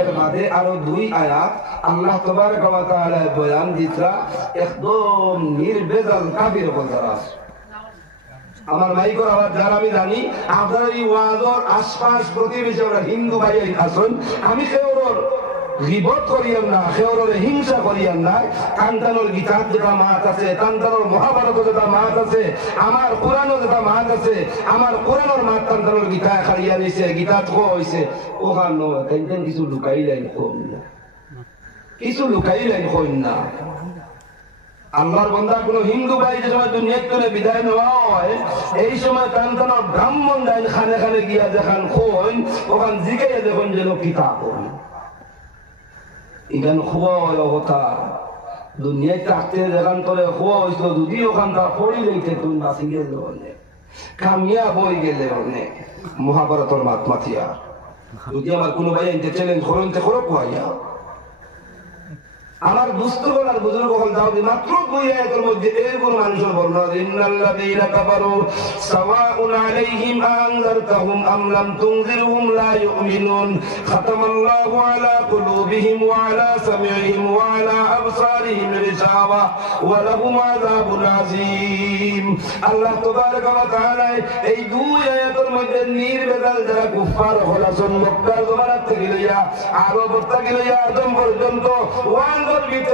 এর বাদে আরো 2 আয়াত আল্লাহ তাবারক ওয়া তাআলা বয়ান দিতরা একদম নির্ভেজাল কাফির বলতারা। আমার মাইকর আওয়াজ যারা আমি জানি আপনার এই ওয়াজর আশপাশ প্রতিবেশী ওরা হিন্দু ভাই আসুন, আমি কেউর গীবত করিয়ান না, কেউর হিংসা করিয়ান না। কান্তানোর গীতার যেটা মাত আছে, কান্তানোর মহাভারত যেটা মাত আছে, আমার কোরআনও যেটা মাত আছে, আমার কোরআনের মাত কান্তানোর গীতা খাইয়া নিছে, গীতাত কো হইছে ওখান কান্তান কিছু লুকাইলেন কম না, কিছু লুকাইলেন কম না। আল্লাহর বান্দা কোন হিন্দু ভাই যে সময় দুনিয়ার থেকে বিদায় নেওয়া হয়, এই সময় কান্তানোর ব্রাহ্মণ যাই খানে খানে গিয়া যেখান খোন ওখান জিগাইয়া দেখুন যেন কিতাব ইখান খোয়া হয় কথা দুনিয়ায় থাকতে যেখান তোরে খোয়া হয়েছিল, যদি ওখান তার পড়ি লইতে তুমি বাঁচি গেলে অনেক কামিয়া বই গেলে অনেক মহাভারতর মাতমাথিয়া। যদি আমার কোনো ভাই এনতে চ্যালেঞ্জ করেন তে করো কুয়াইয়া আমার দুস্থ বলার বুজুর্গ হল দাও মাত্র 2 আয়াতের মধ্যে এরকম মানুষের বর্ণনা, ইন্নাল্লাযীনা কাফারু সাওয়াউন আলাইহিম আনযারতাহুম আম লাম তুনযিরহুম লা ইউমিনুন খাতামাল্লাহু আলা কুলুবিহিম ওয়া আলা সামি'ihim ওয়া আলা আবসারিহিম গিশাওয়া ওয়া লাহুম আযাবুন আযীম। আল্লাহ তাবারক ওয়া তাআলা এই 2 আয়াতের মধ্যে নির্ভেজাল যারা কুফার হলাসন মক্কার জমানা থেকে লইয়া আরব থেকে লইয়া আদম পর্যন্ত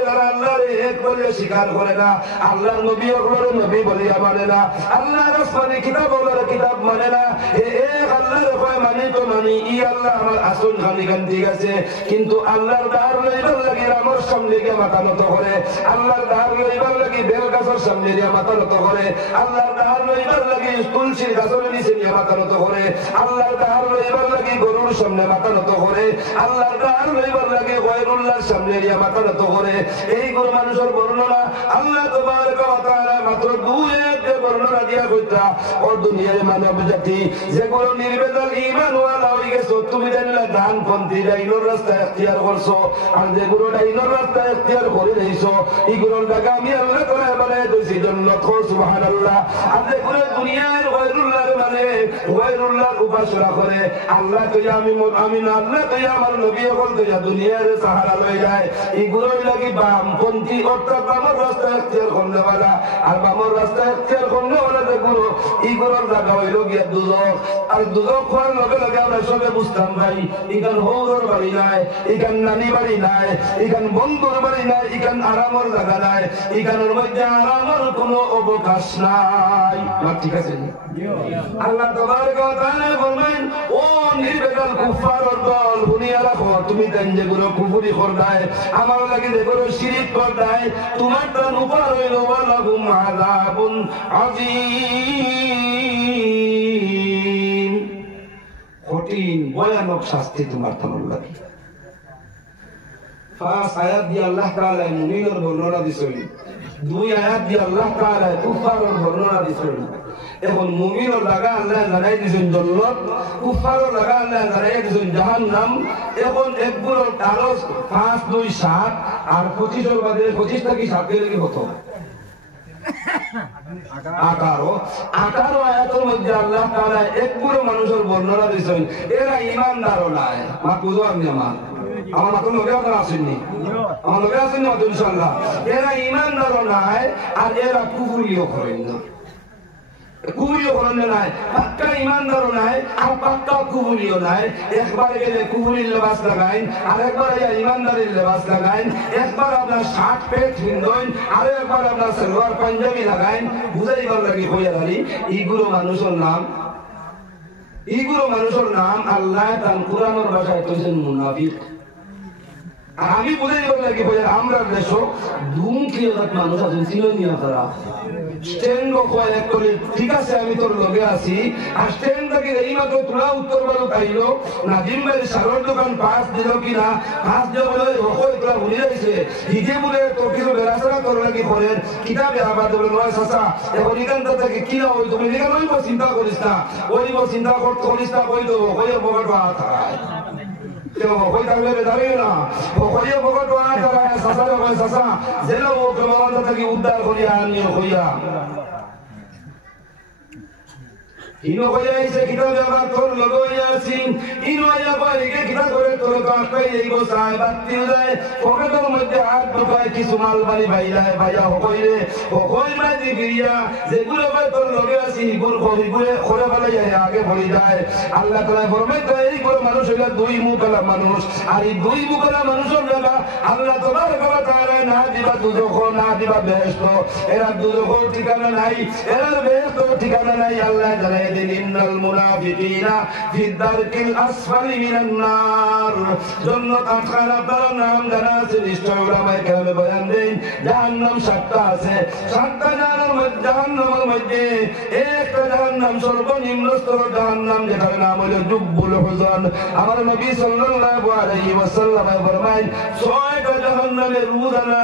যারা আল্লাহর এক বলে স্বীকার করে না, আল্লাহর নবী ওগুলোর নবী বলিয়া মানে না, আল্লাহর আসমানি কিতাব ওগুলোর কিতাব মানে না, এক আল্লাহর ভয় মানে তো মানি ই আল্লাহ আমার আসল খানিখান ঠিক আছে, কিন্তু আল্লাহর দ্বার লইবার লাগি আমার সামনে গিয়ে মাথা নত করে, আল্লাহর দ্বার লইবার লাগি বেল গাছের সামনে গিয়ে মাথা নত করে, আল্লাহর দ্বার লইবার লাগি তুলসীর গাছের নিচে নিয়ে মাথা নত করে, আল্লাহর দ্বার লইবার লাগি গরুর সামনে মাথা নত করে, আল্লাহর দ্বার লইবার লাগি গয়রুল্লাহর সামনে গিয়ে মাথা নত করে। এইগুলো মানুষের বর্ণনা আল্লাহ তাবারক ওয়া তাআলা মাত্র দুই আয়াতে বর্ণনা দিয়া কইতা ও দুনিয়ার মানব জাতি যেগুলো নির্বেজাল ঈমান ওয়ালা হয়ে গেছো, তুমি জানলা দান পন্থী ডাইনোর রাস্তা ইখতিয়ার করছো, আর যেগুলো ডাইনোর রাস্তা ইখতিয়ার করে রইছো এগুলোর জায়গা আমি আল্লাহ তাআলা বানায় দিয়েছি জান্নাত। সুবহানাল্লাহ। আর যেগুলো দুনিয়ার গয়রুল্লাহর মানে গয়রুল্লাহর উপাসনা করে, আল্লাহ তো আমি না আল্লাহ তো আমার নবী বলতে যা দুনিয়ার সাহারা লয়ে যায়, এগুলোর লাগি বামপন্থী অর্থাৎ বামর রাস্তা ইখতিয়ার করলে বালা, আর বামর রাস্তা ইখতিয়ার করলে ওরা যেগুলো এগুলোর জায়গা হইল গিয়া দুজক। আর দুজক হওয়ার লগে লগে আমরা সবে বুঝতাম ভাই এখান হৌরর বাড়ি নাই, এখান নানি বাড়ি নাই, এখান বন্ধুর বাড়ি নাই, এখান আরামর জায়গা নাই, এখানের মধ্যে আরামর কোনো অবকাশ নাই। ঠিক আছে? আল্লাহ তাবারক ওয়া তাআলা ফরমান ও নির্বেজাল কুফারের দল শুনিয়া রাখো, তুমি তাই যেগুলো কুফরি করদায় আমার লাগি যেগুলো শিরিক করদায় তোমার তার উপর হইল ওয়ালাহুম আযাবুন আযীম, কঠিন ভয়ানক শাস্তি তোমার তোমার লাগি। পাঁচ আয়াত দিয়ে আল্লাহ তাআলা মুমিনের বর্ণনা দিছেন, দুই আয়াত দিয়ে আল্লাহ তাআলা কুফারের বর্ণনা দিছেন। এখন মুমিনের লাগা আল্লাহ জানাই দিছেন জান্নাত, কুফারের লাগা আল্লাহ জানাই দিছেন জাহান্নাম। এখন একগুলো 5, 2, 7 আর 25 বাদে 25 থেকে 7 এর কি হতো 18 আয়াতের মধ্যে আল্লাহ তাআলা একগুলো মানুষের বর্ণনা দিছেন এরা ঈমানদারও নাই। মা বুঝো আপনি আমার মাত্র লোকে আপনারা আসেননি, আমার লোকে আসেননি মাত্র ইনশাআল্লাহ। এরা ঈমানদারও নাই আর এরা কুফরিও করেন না, কুফরিও করেন নাই, পাক্কা ঈমানদারও নাই আর পাক্কা কুফরিও নাই। একবার গেলে কুফরির লেবাস লাগাইন, আর একবার ঈমানদারের লেবাস লাগাইন, একবার আপনার শার্ট প্যান্ট পিনবেন, আর একবার আপনার সালোয়ার পাঞ্জাবি লাগাইন, বুঝাইবার লাগি হইয়া দাঁড়ি এইগুলো মানুষের নাম, এইগুলো মানুষের নাম আল্লাহ তার কুরআনের ভাষায় কইছেন মুনাফিক। আর আমি বুঝাই দিবার লাগি হইয়া আমরা দেশ দুমকি মানুষ আছেন চিননিয়া তারা স্ট্যান্ড কয়েক করে ঠিক আছে আমি তোর লগে আছি, আর স্ট্যান্ড থেকে এই মাত্র তোরা উত্তর বারো খাইল নাজিম ভাই সারের দোকান পাঁচ দিল কিনা, পাঁচ দিল বলে রকম তোরা ভুলে যাইছে হিজে বলে তোর কিছু বেড়াচড়া তোর লাগি করেন কিতাবে আবার বলে নয় চাচা এখন এখান থেকে কিনা ওই তুমি এখানে ওইব চিন্তা করিস না, ওইব চিন্তা করিস না কই দেবো কই পকেট হাত হারায় কই থাকলে বেদারিও না কইয়ে পকেট হাত হারায় চাচা কয় চাচা যেন ও ক্রমাগত থেকে উদ্ধার করিয়া আনিও কইয়া ইনো কইয়া আইছে কিতাবে আবার তোর লগো আছি ইনো আইয়া পাইকে কিতাব করে তোর কাটাই এই গোসায় বাতি যায় পকেটের মধ্যে হাত ঢুকায় কিছু মাল বাড়ি বাইলায় ভাইয়া হইরে হই মাই দিগিয়া যেগুলো কয় তোর লগে আছি গুর কইগুলে করে বলে যায় আগে বলি যায়। আল্লাহ তাআলা ফরমায় তো এই বড় মানুষ হইলা দুই মুখলা মানুষ, আর এই দুই মুখলা মানুষের লাগা আল্লাহ তাবারক ওয়া তাআলা না দিবা দুজখ না দিবা বেহেশত, এরা দুজখ ঠিকানা নাই, এর বেহেশত ঠিকানা নাই। আল্লাহ জানে ইন্নাল মুনাফিকিনা ফি দারকিল আসফালি মিনান নার, জান্নাত আটখানা আপনার নাম জানা আছে নিশ্চয় উলামায়ে কেরামে বয়ান দেন জাহান্নাম 7টা আছে, 7টা জাহান্নামের মধ্যে একটা জাহান্নাম সর্বনিম্ন স্তরের জাহান্নাম যেটার নাম হলো জুব্বুল হুজন। আমার নবী সাল্লাল্লাহু আলাইহি ওয়াসাল্লাম ফরমায় 6টা জাহান্নামের রোজানা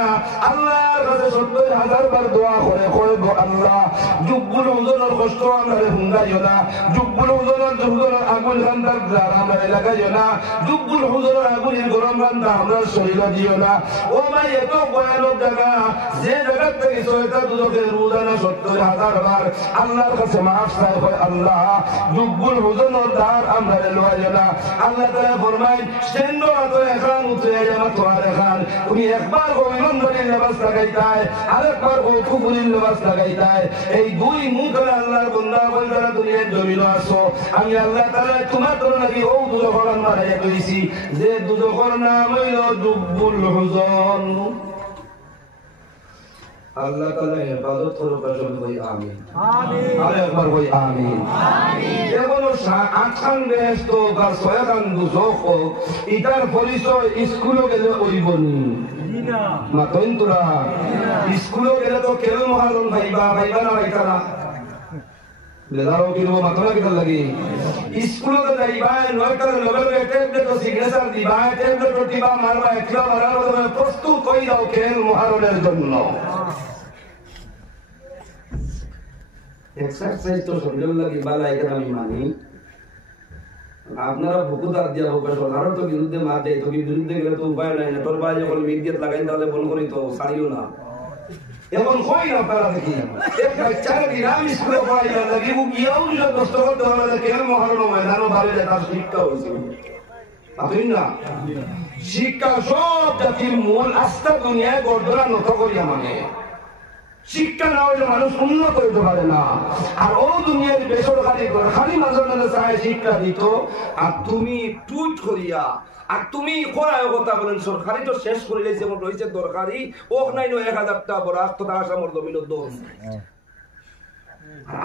আল্লাহর কাছে 70,000 বার দোয়া করে গো আল্লাহ জুব্বুল হুজনের কষ্ট আমারে হুঙ্গাইও না, জুব্বুল হুজনের আগুন রান্দার দ্বার আমরা লাগাইও না, জুব্বুল হুজনের আগুনের গরম রান্দা আমরা শরীরে দিও না। ও ভাই এত ভয়ানক জায়গা যে জায়গা থেকে 6টা দুজকের রোজানা 70,000 বার আল্লাহর কাছে মাফ চাই হয় আল্লাহ জুব্বুল হুজনের দ্বার আমরা লাগাইও না। আল্লাহ তাআলা ফরমায় স্ট্যান্ড তো এখন উঠে যাওয়া তো আর এখন তুমি একবার গোবিন্দনের লেবাস লাগাইতাই আর একবার কুফরির লেবাস লাগাইতাই, এই দুই মুখে আল্লাহর বান্দা বান্দারা দুনিয়ার জমিন আসো আমি আল্লাহ তাআলা তোমার তোর নাকি ও দুজখর মারাইয়া কইছি যে দুজখর নাম হইল জুব্বুল হুজন। আল্লাহ তাআলা হেফাজত করুক সবাই কই আমিন আমিন আর একবার কই আমিন আমিন এগুলো আটখান বেহেশত বা ছয়খান দুজখ ইটার পরিচয় স্কুলে গেলে ওইবনি না মাতইন তোরা স্কুলে গেলে তো কেউ মহারণ ভাইবা ভাইবা না ভাইতারা বেদারও কিরো মাতনা কিতা লাগি স্কুলে যাইবা নয়টার লেভেল ট্যাবলেট ও সিগনেচার দিবা ট্যাবলেট দিবা মারবা একলা মারার মতো প্রস্তুত হই দাও কেন মহারণের জন্য এক্সারসাইজ তো শরীরের লাগি বালা এটা আমি মানি আপনারা ভুকুদার দিয়া হোক সরকারও তো বিরুদ্ধে মাতে তো বিরুদ্ধে গেলে তো উপায় নাই না তোর ভাই যখন মিডিয়াত লাগাই তাহলে বল করি তো সারিও না এখন কই না তারা দেখি এক বাচ্চার গ্রাম স্কুলে পড়াইলা লাগি ও গিয়াও যদি কষ্ট করতে হবে কেন মহারণ ময়দানও বাইরে তার শিক্ষা হয়েছে আপনি না শিক্ষা সব জাতির মূল আস্থা দুনিয়ায় গড়ধরা নত করিয়া মানে শিক্ষা না হইলে মানুষ উন্নত হইতে পারে না আর ও দুনিয়ার বেসরকারি খালি মাঝে চায় শিক্ষা দিত আর তুমি টুইট করিয়া আর তুমি করায় কথা বলেন সরকারি তো শেষ করিলে যেমন রয়েছে দরকারি ওক নাই 1000 টাকা বড় আত্মটা আসামর জমিন দোষ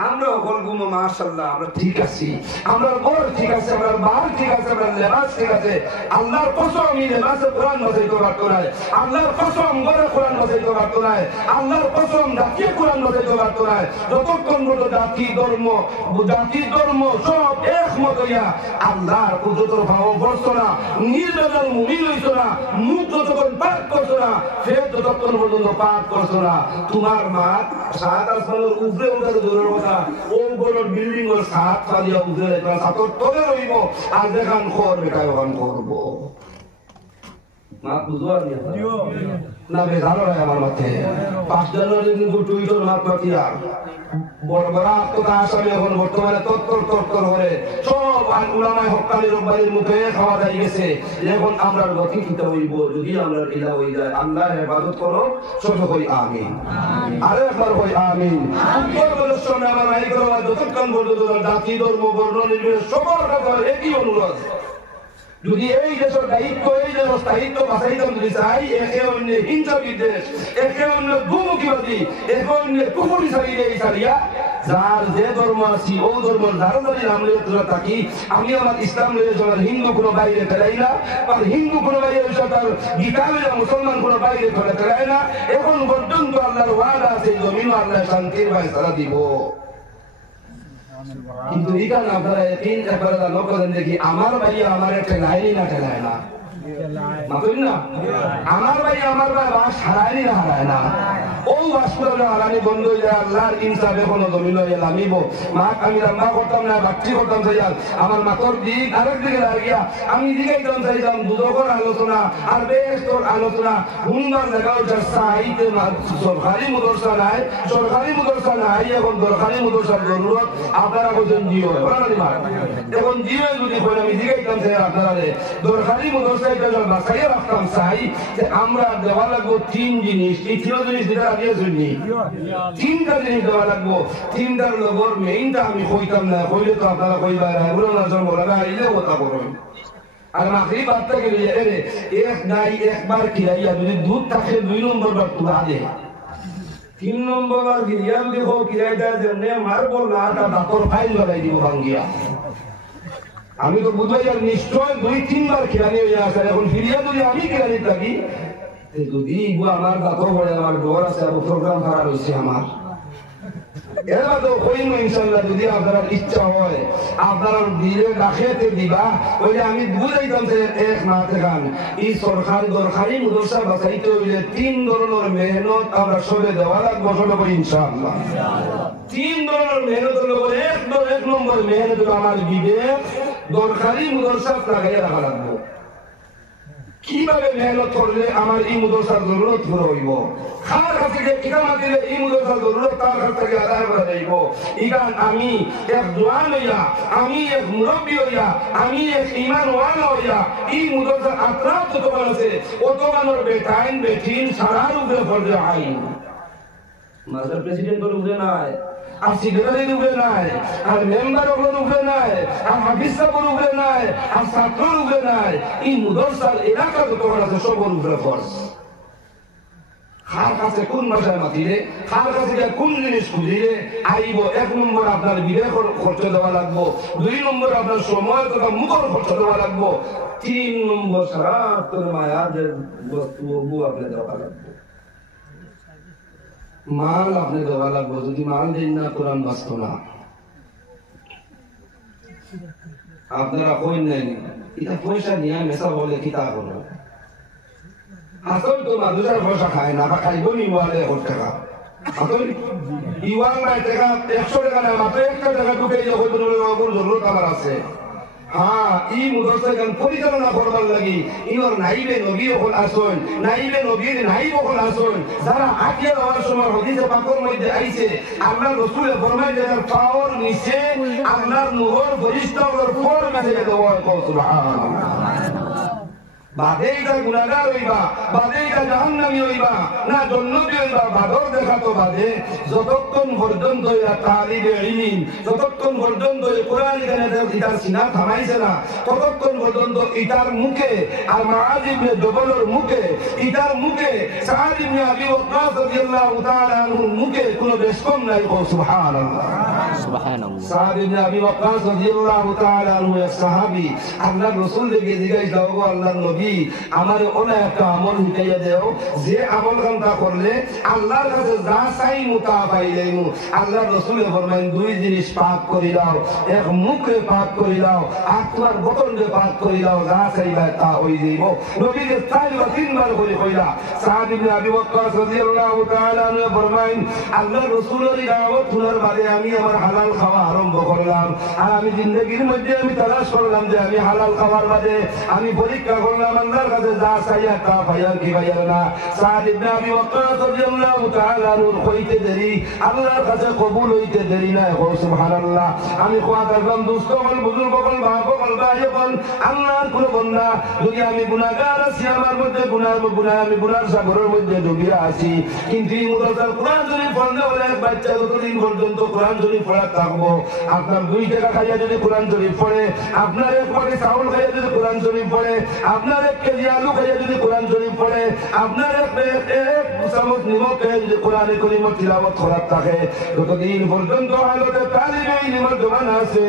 আমরা বলবো মাশাআল্লাহ আমরা ঠিক আছি আমরা ঘর ঠিক আছে আমরা বাল ঠিক আছে আমরা লেবাস ঠিক আছে আল্লাহর কসম আমি লেবাসে কোরআন মজাইতে পারতো না আল্লাহর কসম ঘরে কোরআন মজাইতে পারতো না আল্লাহর কসম জাতি কোরআন মজাইতে পারতো না যতক্ষণ পর্যন্ত জাতি ধর্ম সব একমত হইয়া আল্লাহর কুদরতের ভাব করছো না নির্বেদন মুমিন হইছো না মুখ যতক্ষণ পাক করছো না ফের যতক্ষণ পর্যন্ত পাক করছো না তোমার মা সাত আসমানের উপরে উঠে দূরের কথা ও বড় বিল্ডিং এর সাত ফালিয়া উঠে এটা সাতর তলে রইব আর দেখান করবে কায়গান করব না বুঝবার না বেজানো রে আমার মাঠে 5 জানুয়ারি দিন টুইটার মারপাতিয়া বড় বড় আত্মতা আসামে এখন বর্তমানে তত্তর করে সব উলামায়ে হক্কানির রব্বানির মুখে খাওয়া দাই গেছে এখন আমরা গতি কিতা হইব যদি আমরা ইলা হই যায় আল্লাহর ইবাদত করো সব কই আমিন আরে একবার কই আমিন উত্তর বলার সময় আমার নাই করো যতক্ষণ পর্যন্ত জাতি ধর্ম বর্ণ নির্বিশেষে সবার কাছে একই অনুরোধ যদি এই দেশের দায়িত্ব এই দেশের দায়িত্ব বাঁচাইতে যদি চাই একে অন্য হিংসা বিদ্বেষ একে অন্য দুমুখীবাদী একে অন্য কুকুরি ছাড়িয়া যার যে ধর্ম আছি ও ধর্মের ধারণারি নাম লিয়ে তোরা থাকি আমি আমার ইসলাম লিয়ে চলার হিন্দু কোনো বাইরে ফেলাই না আর হিন্দু কোনো বাইরে তার গীতা লিয়ে মুসলমান কোনো বাইরে ফেলাই না এখন পর্যন্ত আল্লাহর ওয়াদা আছে জমিন আল্লাহ শান্তির ফয়সালা দিব কিন্তু এখানে আপনারা তিন একবার জানো করেন দেখি আমার ভাইয়া আমার ঠেলায় না ঠেলায় না আমার ভাই আমার ভাই বাস হারায়নি না হারায় না ও বাস করে হারানি বন্ধ হয়ে যায় আল্লাহর ইনসাফ এখনো জমিন হয়ে নামিব মা আমি রান্না করতাম না বাচ্চি করতাম চাইলাম আমার মাতর দিক আরেক দিকে লাগিয়া আমি দিকেইতাম চাইতাম দুদকর আলোচনা আর বেশ তোর আলোচনা সুন্দর দেখা ওঠার সাহিত্যে সরকারি মুদরসা নাই এখন দরকারি মুদরসার জরুরত আপনারা বলছেন জিও এখন জিও যদি আমি দিকেইতাম চাই আপনারা দরকারি মুদরসা বাসাইয়া রাখতাম চাই যে আমরা দেওয়া লাগবো 3 জিনিস এই 3 জিনিস যেটা আগে শুনি 3টা জিনিস দেওয়া লাগবো 3টার লগর মেইনটা আমি কইতাম না কইলে তো আপনারা কইবা এগুলো না জন্ম লাগা এলে কথা বলুন আর মাগরিব বাদটা গেলে এরে এক গাই একবার খিলাইয়া যদি দুধ থাকে 2 নম্বর বার তুলা দে 3 নম্বর বার গিয়া দেখো খিলাই দেওয়ার জন্য মারবো না দাঁতর ফাইল লাগাই দিব ভাঙ্গিয়া আমি তো বুঝাই আর নিশ্চয় 2-3 বার খিলানি হয়ে আসে এখন ফিরিয়া যদি আমি খিলানি থাকি যদি আমার দাঁতর পড়ে আমার ডর আছে আর প্রোগ্রাম খারাপ হয়েছে আমার এবার তো কইম ইনশাল্লাহ যদি আপনার ইচ্ছা হয় আপনার দিলে ডাকেতে দিবা ওইলে আমি বুঝাইতাম যে এক না থাকান এই সরকার দরকারি মুদরসা বাঁচাইতে হইলে 3 ধরনের মেহনত আমরা সবে দেওয়া লাগবো সবে ইনশাআল্লাহ 3 ধরনের মেহনতের উপর এক নম্বর মেহনত আমার বিবেক দরকারি মুদরসা লাগাইয়া রাখা লাগবো কিভাবে মেহনত করলে আমার এই মুদরসার জরুরত পুরো হইব খার কাছে ঠিকানা দিলে এই মুদরসার জরুরত তার কাছ থেকে আদায় করা যাইব ইগান আমি এক জোয়ান হইয়া আমি এক মুরব্বী হইয়া আমি এক ইমানওয়ালা হইয়া এই মুদরসার আত্রাপ যত আছে অত মানুষ বেটাইন বেঠিন সারার উপরে পড়বে আইন মাস্টার প্রেসিডেন্টের উপরে নাই আর সেক্রেটারির উপরে নাই আর মেম্বার উপরে নাই আর হাফিজ সাহেবের উপরে নাই আর ছাত্রের উপরে নাই এই মুদরসার এলাকা যত আছে সবার উপরে ফরজ খার কাছে কোন ভাষায় মাতিলে, খার কাছে কোন জিনিস খুঁজিলে আইব। 1 নম্বর আপনার বিবেক খরচ দেওয়া লাগবো, 2 নম্বর আপনার সময় তথা মুখর খরচ দেওয়া লাগবো, 3 নম্বর সারা তোর মায়াদের বস্তু আপনি দেওয়া লাগবো, মাল আপনি দেওয়া লাগবো। যদি মাল দিন না কোরআন বাঁচত না। আপনারা কই নেন এটা পয়সা নিয়ে মেসা বলে কিতা করো, আসল তো মানুষের পয়সা খায় না, খাইব নি বলে 1 টাকা আসল ইওয়ান নাই টাকা 100 টাকা না, মাত্র 1 টাকা ঢুকে যখন জরুরত আমার আছে। হ্যাঁ, ই মুদরসা গান পরিচালনা করবার লাগি ইওর নাইবে নবী হল আসল, নাইবে নবীর নাইব হল আসল। যারা আকিয়া হওয়ার সময় হাদিসে পাকের মধ্যে আইছে আল্লাহ রাসূলের ফরমায় যারা পাওয়ার নিচে আল্লাহর নূর ফেরেশতাদের ফর মেসেজ দেওয়া হয়। সুবহানাল্লাহ। বাদেইটা গুনাহগার হইবা, বাদেইটা জাহান্নামী হইবা না জান্নাতি হইবা, বাদর দেখা তো বাদে যতক্ষণ পর্যন্ত তালিবে ইলম, যতক্ষণ পর্যন্ত কোরআন ইতার সিনা থামাইছে না ততক্ষণ পর্যন্ত ইতার মুখে আর মুআয ইবনে জবলের মুখে, ইতার মুখে সাদ ইবনে আবি ওয়াক্কাস রাদিয়াল্লাহু তাআলা আনহুর মুখে কোনো বেশকম নাই। সুবহানাল্লাহ, সুবহানাল্লাহ। সাদ ইবনে আবি ওয়াক্কাস রাদিয়াল্লাহু তাআলা আনহু এক সাহাবী আল্লাহর রাসূল থেকে জিজ্ঞাসা করলো, আল্লাহর নবী আমার অনেক একটা আমল হিটাইয়া দেও, যে আমল কামটা করলে আল্লাহর কাছে যা চাই মুতা পাইলেমু। আল্লাহ রাসূলে ফরমাইন 2 জিনিস পাক করি দাও, এক মুখে পাক করি দাও, আত্মার বতনকে পাক করি দাও, যা চাইবা তা হই যাইব। নবীকে 4 বা 3 বার করে কইলা। সাদ ইবনে আবি ওয়াক্কাস রাদিয়াল্লাহু তাআলা আনহু ফরমাইন আল্লাহ রাসূলের দাওয়াত শোনার বাদে আমি আমার হালাল খাওয়া আরম্ভ করলাম। আর আমি জিন্দেগীর মধ্যে আমি তালাশ করলাম যে আমি হালাল খাওয়ার বাদে আমি পরীক্ষা করলাম আল্লাহর কাছে যা চাইয়া তা পাইয়া কি পাইয়া না। সাদ ইবনে আবি ওয়াক্কাস রাদিয়াল্লাহু তাআলা আনহু কইতে দেরি আল্লাহর কাছে কবুল হইতে দেরি না। সুবহানাল্লাহ। আমি কোয়া করলাম দোস্ত বল, বুজুর্গ বল, বাপ বল, ভাই বল, আল্লাহর কোন বান্দা যদি আমি গুনাহগার আছি, আমার মধ্যে আমি গুনার সাগরের মধ্যে ডুবিয়া আছি, কিন্তু এই মুদাসার কোরআন শরীফ পড়লে বলে এক বাচ্চা যতদিন পর্যন্ত কোরআন শরীফ পড়া থাকবো, আপনার 2 টাকা খাইয়া যদি কোরআন শরীফ পড়ে, আপনার 1 বাটি চাউল খাইয়া যদি কোরআন শরীফ পড়ে, আপনার 1 কেজি আলু খাইয়া যদি কোরআন শরীফ পড়ে, আপনার 1 চামচ নিমখ খাইয়া যদি কোরআনে কারীমের তিলাওয়াত করা থাকে, যতদিন পর্যন্ত হালতে তালিবে ইলমের জমানা আছে,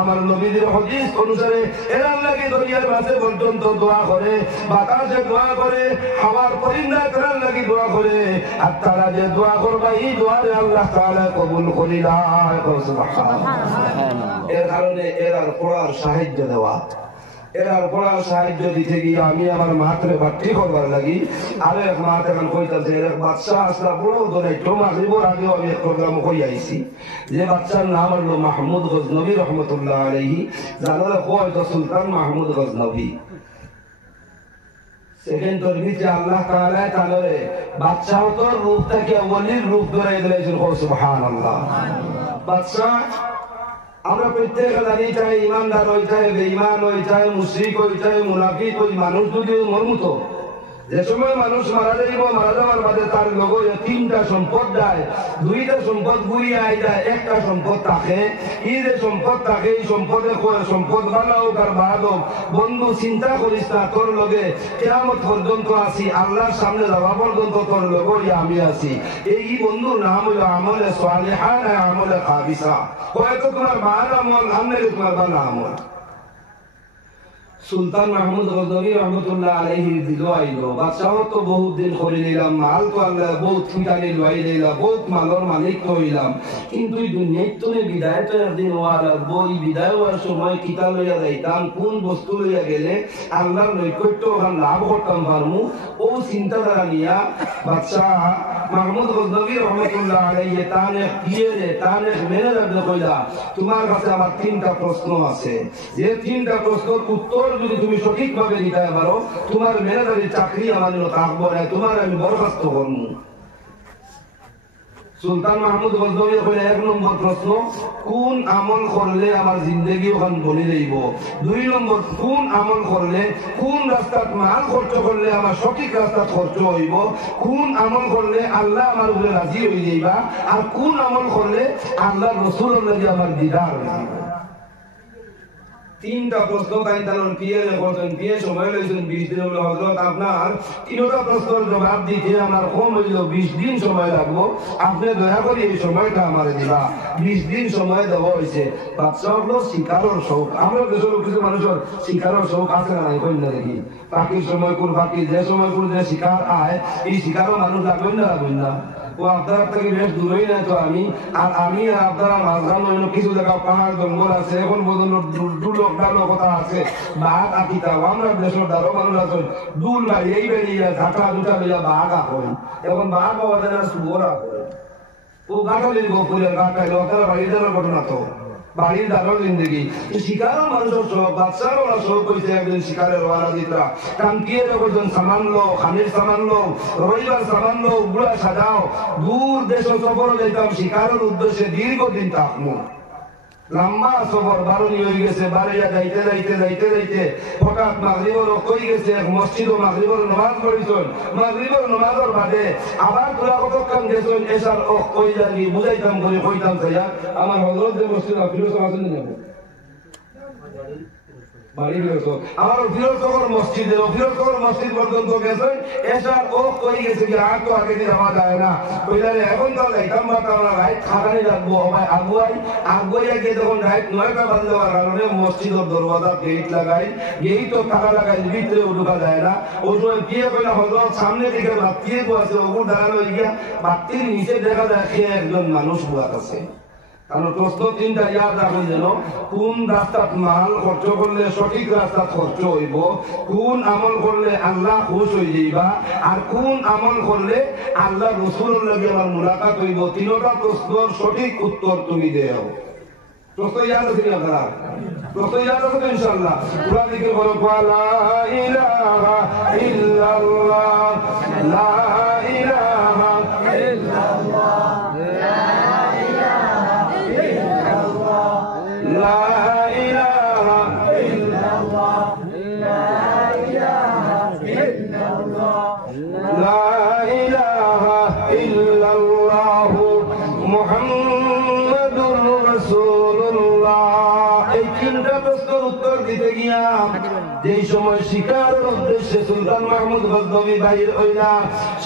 আমার নবীর হাদিস অনুসারে এরার লাগি দরিয়ার মাঝে পর্যন্ত দোয়া করে, বাতাসে দোয়া করে, হাওয়ার পরিন্দা করার লাগি দোয়া করে, আর তারা যে দোয়া করবে এই দোয়ারে আল্লাহ তাআলা কবুল করিলা। সুবহানাল্লাহ। এর কারণে এরার পড়ার সাহায্য দেওয়া, এরার পড়ার সাহায্য দিতে গিয়ে আমি আমার মাত্রে বাট্টি করবার লাগি আরো এক মাত এখন কইতাছে এক বাচ্চা আসলা বড় ধরে মাগরিবর আগেও আমি এক প্রোগ্রাম কই আইছি, যে বাচ্চার নাম হলো মাহমুদ গজনবী রহমতুল্লাহ আলাইহি, জানালে হয়তো সুলতান মাহমুদ গজনবী। সেকেন্ড তরবিতে আল্লাহ তাআলা তাহলে বাচ্চাও তো রূপ থেকে ওলির রূপ ধরে দিলেছেন। সুবহানাল্লাহ। বাচ্চা আমরা প্রত্যেক জানি চাই ইমানদার হই, চাই বেঈমান হই, চাই মুশরিক হই, চাই মুনাফিক হই, মানুষ যদি মরমুত যে সময় মানুষ মারা যাইব, মারা যাওয়ার বাদে তার লগে 3টা সম্পদ যায়, 2টা সম্পদ ঘুরিয়ে আই যায়, 1টা সম্পদ থাকে। এই যে সম্পদ থাকে এই সম্পদে সম্পদ বালা হোক আর বাদ হোক, বন্ধু চিন্তা করিস না, তোর লগে কিয়ামত পর্যন্ত আছি, আল্লাহর সামনে যাওয়া পর্যন্ত তোর লগে আমি আছি। এই বন্ধুর নাম হইল আমলে সালিহা না আমলে খাবিসা। হয়তো তোমার ভালো আমল, আমলে তোমার ভালো আমল। সুলতান মাহমুদ গজনবী রহমতুল্লাহ আলাইহি দিল আইল, বাদশাহ তো বহুত দিন করে নিলাম, মাল তো আল্লাহ বহুত ফুটানি লই নিলাম, বহুত মালর মালিক তো হইলাম, কিন্তু এই দুনিয়ায় তো বিদায় তো একদিন হওয়া লাগবো। এই বিদায় হওয়ার সময় কিতা লইয়া যাইতাম, কোন বস্তু লইয়া গেলে আল্লাহর নৈকট্য ওখান লাভ করতাম পারমু, ও চিন্তাধারা নিয়া বাদশাহ মাহমুদ গজনবী রহমতুল্লাহ আলাইহি তানে ম্যানেজার কইলা, তোমার কাছে আমার 3টা প্রশ্ন আছে, যে 3টা প্রশ্নের উত্তর যদি তুমি সঠিকভাবে দিতে পারো তোমার ম্যানেজারের চাকরি আমার জন্য থাকবো না, তোমার আমি বরখাস্ত করবো। সুলতান মাহমুদ গজনবী কইলা, 1 নম্বর প্রশ্ন, কোন আমল করলে আমার জিন্দেগি ওখান বনে যাইব। 2 নম্বর, কোন আমল করলে, কোন রাস্তাত মাল খরচ করলে আমার সঠিক রাস্তাত খরচ হইব, কোন আমল করলে আল্লাহ আমার উপরে রাজি হয়ে যাইবা, আর কোন আমল করলে আল্লাহ রসুলের লাগি আমার দিদার হয়ে যাইব। তিনটা প্রশ্ন তাই তার পিএ করতেন, পিএ সময় লইছেন 20 দিন। হলো হযরত আপনার তিনটা প্রশ্নের জবাব দিতে আমার কম হইল 20 দিন সময় লাগবো, আপনি দয়া করে এই সময়টা আমারে দিবা। 20 দিন সময় দেওয়া হয়েছে। বাচ্চা হলো শিকারের শৌক। আমরা দেশের কিছু মানুষের শিকারের শৌক আছে না নাই কই না দেখি, পাখির সময় কোন পাখি যে সময় কোন যে শিকার আয়, এই শিকারও মানুষ লাগবেন না লাগবেন না। ও আপনার থেকে বেশ দূরেই নাই তো আমি আর আপনারা মাঝখানে কিছু জায়গা পাহাড় জঙ্গল আছে, এখন পর্যন্ত দুর্লভ কথা আছে, বাঘ আকিতাও আমরা দেশের দ্বারও মানুষ আছে দুল বাড়িয়ে বেরিয়ে ঝাঁটা দুটা বেরিয়ে বাঘ আঁকড়েন। এখন বাঘ পাওয়া যায় না, শুয়োর আঁকড়েন। ও গাঁটালির গোপুরের গাঁটাইল তারা বাড়ির দেওয়ার ঘটনা তো বাড়ির দাঁড়ার জিন্দগি। শিকারও মানুষের সব বাচ্চারও ওরা সব কইছে একদিন শিকারের ওয়ারা দিতরা টাঙ্কিয়ে যখন সামান লো, খানির সামান লো, রবিবার সামান লো, বুড়া সাজাও, দূর দেশ সফর যাইতাম শিকারের উদ্দেশ্যে দীর্ঘদিন থাকবো। লম্বা সফর বারুনি হয়ে গেছে, বাড়িয়া যাইতে যাইতে যাইতে যাইতে হঠাৎ মাগরিবর কই গেছে এক মসজিদ, মাগরিবর নামাজ পড়িছেন। মাগরিবর নামাজের বাদে আবার তোরা কতক্ষণ গেছেন, এসার কই জানি বুঝাইতাম করে কইতাম চাইয়া আমার হযরত যে মসজিদ ফিরোজ আছেন না বাড়ি ফিরোজ আমার ফিরোজগর মসজিদে ফিরোজগর মসজিদ পর্যন্ত গেছেন, এসার ও কই গেছে কি আর তো আগে দিন যাওয়া যায় না, কইলারে এখন তো যাইতাম না, আমরা রাইট খাটানি লাগবো আমায় আগুয়াইয়া গিয়ে তখন রাইট 9টা বাজে যাওয়ার কারণে মসজিদের দরওয়াজা গেট লাগাই, গেটও তালা লাগাই, ভিতরে ঢুকা যায় না। ওই সময় গিয়ে কইলা হযরত সামনে দিকে বাতিয়ে আছে, ওগুলো দাঁড়ানো গিয়া বাতির নিচে দেখা যায় একজন মানুষ বুয়াত আছে। কারণ প্রশ্ন তিনটা ইয়াদ রাখুন যেন, কোন রাস্তাত মাল খরচ করলে সঠিক রাস্তাত খরচ হইব, কোন আমল করলে আল্লাহ খুশ হয়ে যাইবা, আর কোন আমল করলে আল্লাহ রসুলের লগে আমার মুলাকাত হইব। তিনটা প্রশ্নের সঠিক উত্তর তুমি দেও। প্রশ্ন ইয়াদ আছে কি আপনারা? প্রশ্ন ইয়াদ আছে তো ইনশাআল্লাহ। পুরা দিকে বলো লা ইলাহা ইল্লাল্লাহ, লা ইলাহা ইল্লাল্লাহ, যেই সময় শিকারের উদ্দেশ্যে সুলতান মাহমুদ গজনবী বাহির হইলা,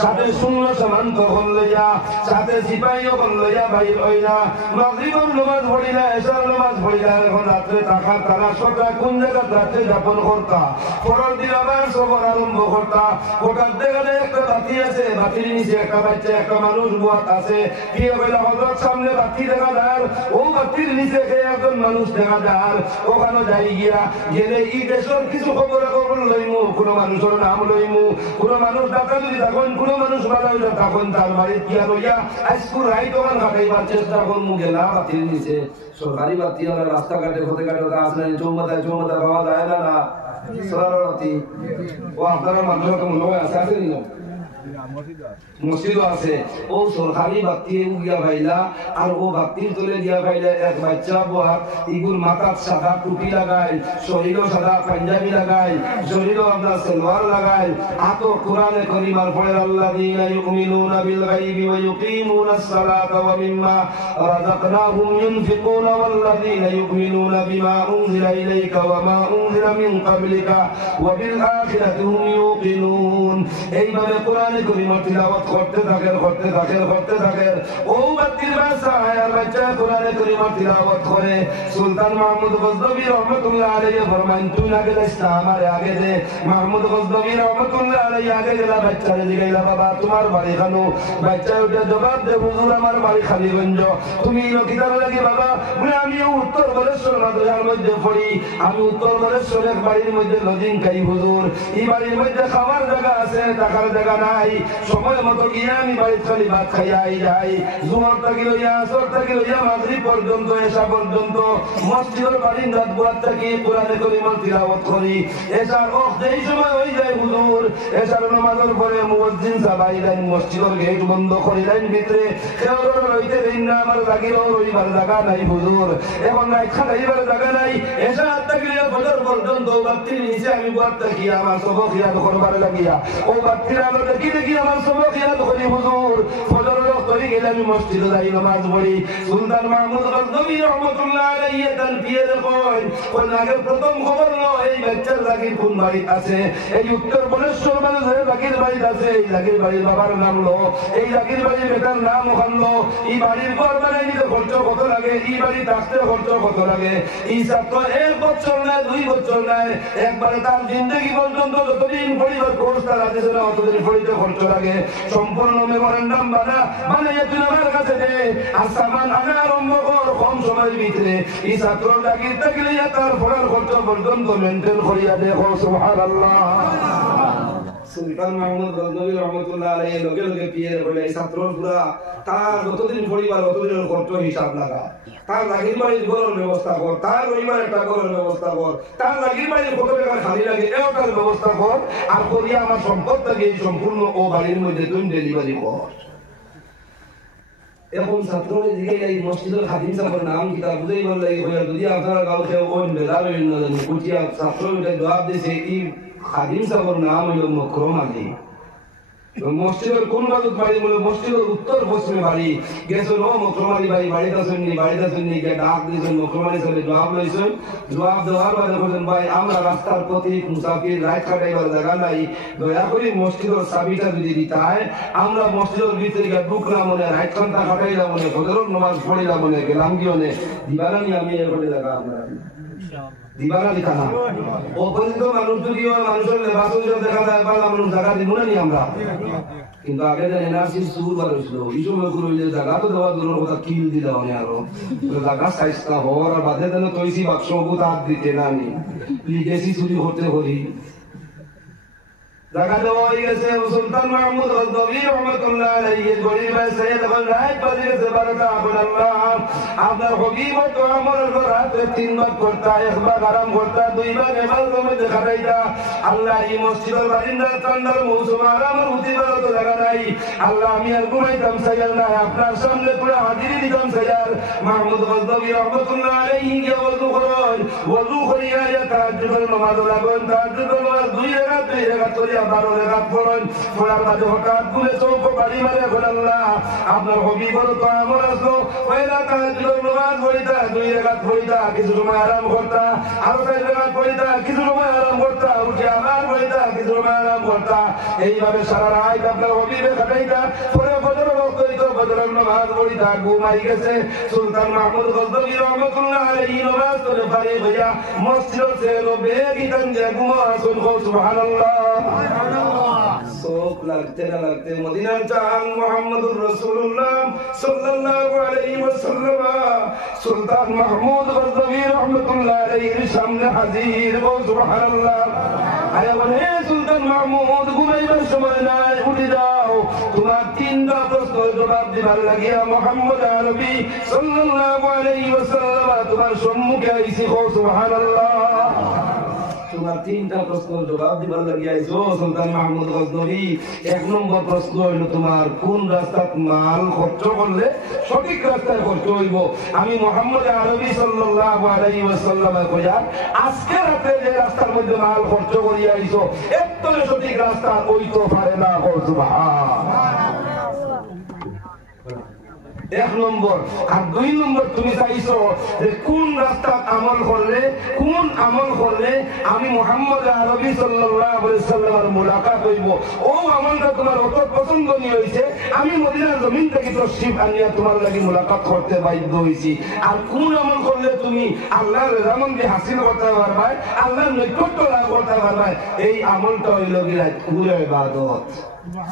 সাথে শূন্য সামান্ত হল লইয়া, সাথে সিপাহীও হল লইয়া বাহির হইলা, মাগরিবের নামাজ পড়িলা, এশার নামাজ পড়িলা, এখন রাত্রে থাকা তারা সকা কোন জায়গা রাত্রে যাপন করতা, পরের দিন আবার সফর আরম্ভ করতা। হঠাৎ দেখা যায় একটা বাতি আছে, বাতির নিচে একটা বাচ্চা একটা মানুষ বুয়াত আছে, কি হইলা হযরত সামনে বাতি দেখা যায়, ও বাতির নিচে একজন মানুষ দেখা যায়, ওখানে যাই গিয়া গেলে এই দেশের কিছু খবর লইমু, কোন মানুষের নাম লইমু, কোন মানুষ ডাকা যদি তখন কোন মানুষ মারা হইলে তখন তার বাড়ি গিয়া লইয়া আইসকুল রাই দোকান খাটাইবার চেষ্টা করমু। গেলা বাতির নিচে সরকারি বাতি আমরা রাস্তাঘাটে হতে ঘাটে আসলে চৌমাথায় পাওয়া যায় না না সরারতি। ও আপনারা মানুষের তো মনে হয় আছে আছে না মসজিদও আছে, ও সরকারি বাতি গিয়া ভাইলা, আর ও বাতির তলে গিয়া ভাইলা এক বাচ্চা বুয়া, ইগুর মাথার সাদা টুপি লাগাই, শরীরও সাদা পাঞ্জাবি লাগাই, শরীরও আপনার সালোয়ার লাগাই, আতো কোরআনে কারীমার পড়ে আল্লাযীনা ইউমিনুনা বিল গায়বি ওয়া ইউকিমুনাস সালাতা ওয়া মিম্মা রাযাকনাহুম ইউনফিকুনা ওয়াল্লাযীনা ইউমিনুনা বিমা উনজিলা ইলাইকা ওয়া মা উনজিলা মিন ক্বাবলিকা ওয়া বিল আখিরাতি হুম ইউকিনুন। এইভাবে কোরআনে কারীমার তিলাওয়াত করতে থাকেন ও বাতির বাসায় আর বাচ্চা কোরআনে কারীমার তিলাওয়াত করে। সুলতান মাহমুদ গজনবী রহমাতুল্লাহ আলাইহি ফরমান তুই আগে যাস না, আমারে আগে দে। মাহমুদ গজনবী রহমাতুল্লাহ আলাইহি আগে গেলা, বাচ্চারে জিগাইলা বাবা তোমার বাড়ি খানো? বাচ্চা ওটা জবাব দে হুজুর আমার বাড়ি খালিগঞ্জ। তুমি কিতাব লাগি বাবা? বলে আমি উত্তর বলেশ্বর মাদ্রাসার মধ্যে পড়ি, আমি উত্তর বলেশ্বরের বাড়ির মধ্যে লজিং খাই হুজুর। এই বাড়ির মধ্যে খাওয়ার জায়গা আছে, থাকার জায়গা নাই, সময় মতো গিয়ে আমি বাড়ির খালি ভাত খাইয়াই যাই। জোহর থাকি লইয়া আসর থাকি লইয়া মাগরিব পর্যন্ত এশা পর্যন্ত মসজিদের বারিন্দাত বুয়াত থাকি কোরআনে কারীমের তিলাওয়াত করি। এশার ওয়াক্ত এই সময় হয়ে যায় হুজুর, এশার নামাজের পরে মুয়াজ্জিন সাবাইলেন মসজিদের গেট বন্ধ করিলেন ভিতরে কেউ রইতে দিন না আমার জাগিরও রইবার জায়গা নাই হুজুর এখন নাই খাইবার জায়গা নাই এশা তাকলিয়া ফজর পর্যন্ত বাতির নিচে আমি বুয়াত থাকি আমার সবক ইয়াদ করবার লাগিয়া ও বাতির আলো দেখি দেখি আমার সবক ইয়াদ করি হুজুর ফজরের ওয়াক্ত হয়ে গেলে আমি মসজিদে যাই নামাজ পড়ি সুলতান মাহমুদ গজনবী রহমাতুল্লাহ আলাইহি তার পিয়ের কোন আগে প্রথম খবর লো এই বাচ্চার জাগির কোন বাড়ি আছে এই উত্তর বলেশ্বর মানে জাগির বাড়ি আছে এই জাগির বাড়ির বাবার নাম লো এই জাগির বাড়ির বেটার নাম ওখানলো এই বাড়ির ঘর বানাই নিতে খরচ কত লাগে এই বাড়ি থাকতে খরচ কত লাগে এই ছাত্র 1 বছর নয় 2 বছর নয় একবারে তার জিন্দগি পর্যন্ত যতদিন পরিবার কোর্স তার আছে না অতদিন পড়িতে খরচ লাগে সম্পূর্ণ মেমোরেন্ডাম বানাইয়া তুই আমার কাছে দে আর সামান আনা আরম্ভ কর কম সময়ের ভিতরে এই ছাত্র জাগির থাকলে তার পড়ার খরচ পর্যন্ত মেনটেন করিয়া দেখো সুবহানাল্লাহ সুলতান মাহমুদ গজনবী রহমাতুল্লাহ আলাইহি লগে লগে পিয়ে বলে এই ছাত্র পুরা তার যতদিন পরিবার ততদিনের খরচ হিসাব লাগা তার জাগির বাড়ির ঘরের ব্যবস্থা কর তার রইবার একটা ঘরের ব্যবস্থা কর তার জাগির বাড়ির কত টাকা খালি লাগে এটার ব্যবস্থা কর আর করিয়া আমার সম্পদটাকে সম্পূর্ণ ও বাড়ির মধ্যে তুমি ডেলিভারি কর এখন ছাত্রদের দিকে এই মসজিদের খাদিম সাহেবের নাম কিতাব বুঝেই ভালো লাগে যদি আপনারা কাউকে ওই বেদার কুটিয়া ছাত্রদের জবাব দিয়েছে এই খাদিম সাহেবের নাম হইল মকরম আলী মসজিদের কোন বাজুত বাড়ি বলে মসজিদের উত্তর পশ্চিমে বাড়ি গেছেন ও মকরম আলী ভাই বাড়িতে আসেননি গিয়ে ডাক দিয়েছেন মকরম আলী সাহেব জবাব লইছেন জবাব দেওয়ার বাদে বলছেন ভাই আমরা রাস্তার পথিক মুসাফির রাত কাটাইবার জায়গা নাই দয়া করে মসজিদের চাবিটা যদি দিতায় আমরা মসজিদের ভিতরে গিয়ে ঢুকলাম মনে রাত ঘন্টা কাটাইলাম মনে ফজরের নামাজ পড়িলাম মনে গেলাম কি মনে দিবারানি আমি এরপরে জায়গা আপনারা দিবারা লিখা না ও পর্যন্ত মানুষ যদি মানুষের লেবাস দেখা যায় বা মানুষ জায়গা দিব না নি আমরা কিন্তু আগে যে এনআরসি শুরু করা হয়েছিল এই সময় করলে জায়গা তো দেওয়া দূরের কথা কিল দিলাম আমি আরো জায়গা সাইজটা হওয়ার আর বাদে যেন তৈছি বাক্স হাত দিতে না নি লিগেছি চুরি হতে করি জায়গা দেওয়া হয়ে গেছে সুলতান মাহমুদ গজনবী রহমাতুল্লাহ আলাইহি গরিব আছে তখন রাত বাজে গেছে 12টা আপনার হবিব তো আমার রাতে 3 বার করতা একবার আরাম করতা 2 বার এবার তুমি দেখা যাইতা আল্লাহ এই মসজিদের বারিন্দা ঠান্ডার মৌসুম আরামের উঠিবার তো জায়গা নাই আল্লাহ আমি আর ঘুমাইতাম সাইয়ার না আপনার সামনে পুরো হাজিরি দিতাম সাইয়ার মাহমুদ গজনবী রহমাতুল্লাহ আলাইহি কে ওযু করিয়া তাহাজ্জুদের নামাজ লাগেন তাহাজ্জুদের নামাজ 2 রাকাত করিয়া 12 রাকাত পড়েন পড়ার বাদে হঠাৎ ঘুরে চোখ বাড়ি মারে আল্লাহ আপনার হবিবর তো আমার আসলো পয়লা তাহাজ্জুদের নামাজ পড়িতা 2 রাকাত পড়িতা কিছু সময় আরাম করতা আরো 4 রাকাত পড়িতা কিছু সময় আরাম করতা উঠে আবার পড়িতা কিছু সময় আরাম করতা এইভাবে সারা রাত আপনার হবিবে কাটাইতা পরে ফজরের ওয়াক্ত হইতো ফজরের নামাজ পড়িতা ঘুমাই গেছে সুলতান মাহমুদ গজনবী রহমাতুল্লাহ আলাইহি নামাজ পড়ে পারে ভাইয়া মসজিদের সেলো বেগিতান যে ঘুমা আসুন সুবহানাল্লাহ शौक लगते न लगते मदीना चांद मुहम्मदुर रसूलुल्लाह सल्लल्लाहु अलैहि वसल्लम सुल्तान महमूद गजनवी रहमतुल्लाह अलैहि सामने हाजिर हो सुबहानाल्लाह आया बने सुल्तान महमूद घुमाइবার সময় নাই উঠে যাও তোমার তিনটা প্রশ্নের জবাব দিবার লাগিয়া মুহাম্মদ আরবি সাল্লাল্লাহু আলাইহি ওয়াসাল্লাম তোমার সম্মুখে আইছি हो সুবহানাল্লাহ তোমার তিনটা প্রশ্নের জবাব দিবার লাগিয়া আইছো সুলতান মাহমুদ গজনবী 1 নম্বর প্রশ্ন হলো তোমার কোন রাস্তাত মাল খরচ করলে সঠিক রাস্তায় খরচ হইব আমি মুহাম্মদ আরবি সাল্লাল্লাহু আলাইহি ওয়াসাল্লাম কইয়া আজকে রাতে যে রাস্তার মধ্যে মাল খরচ করিয়া আইছো এত সঠিক রাস্তা ওই তো পারে না সুবহানাল্লাহ 1 নম্বর আর 2 নম্বর তুমি চাইছো যে কোন রাস্তা আমল করলে আমি মুহাম্মদ আরবি সাল্লাল্লাহু আলাইহি ওয়াসাল্লামের মুলাকাত হইব ও আমলটা তোমার অত পছন্দনীয় হইছে আমি মদিনার জমিন থেকে তশরিফ আনিয়া তোমার লাগি মুলাকাত করতে বাধ্য হইছি আর কোন আমল করলে তুমি আল্লাহর রেজামন্দি হাসিল করতে পারবে আল্লাহর নৈকট্য লাভ করতে পারবে এই আমলটা হইল গিয়ে ইবাদত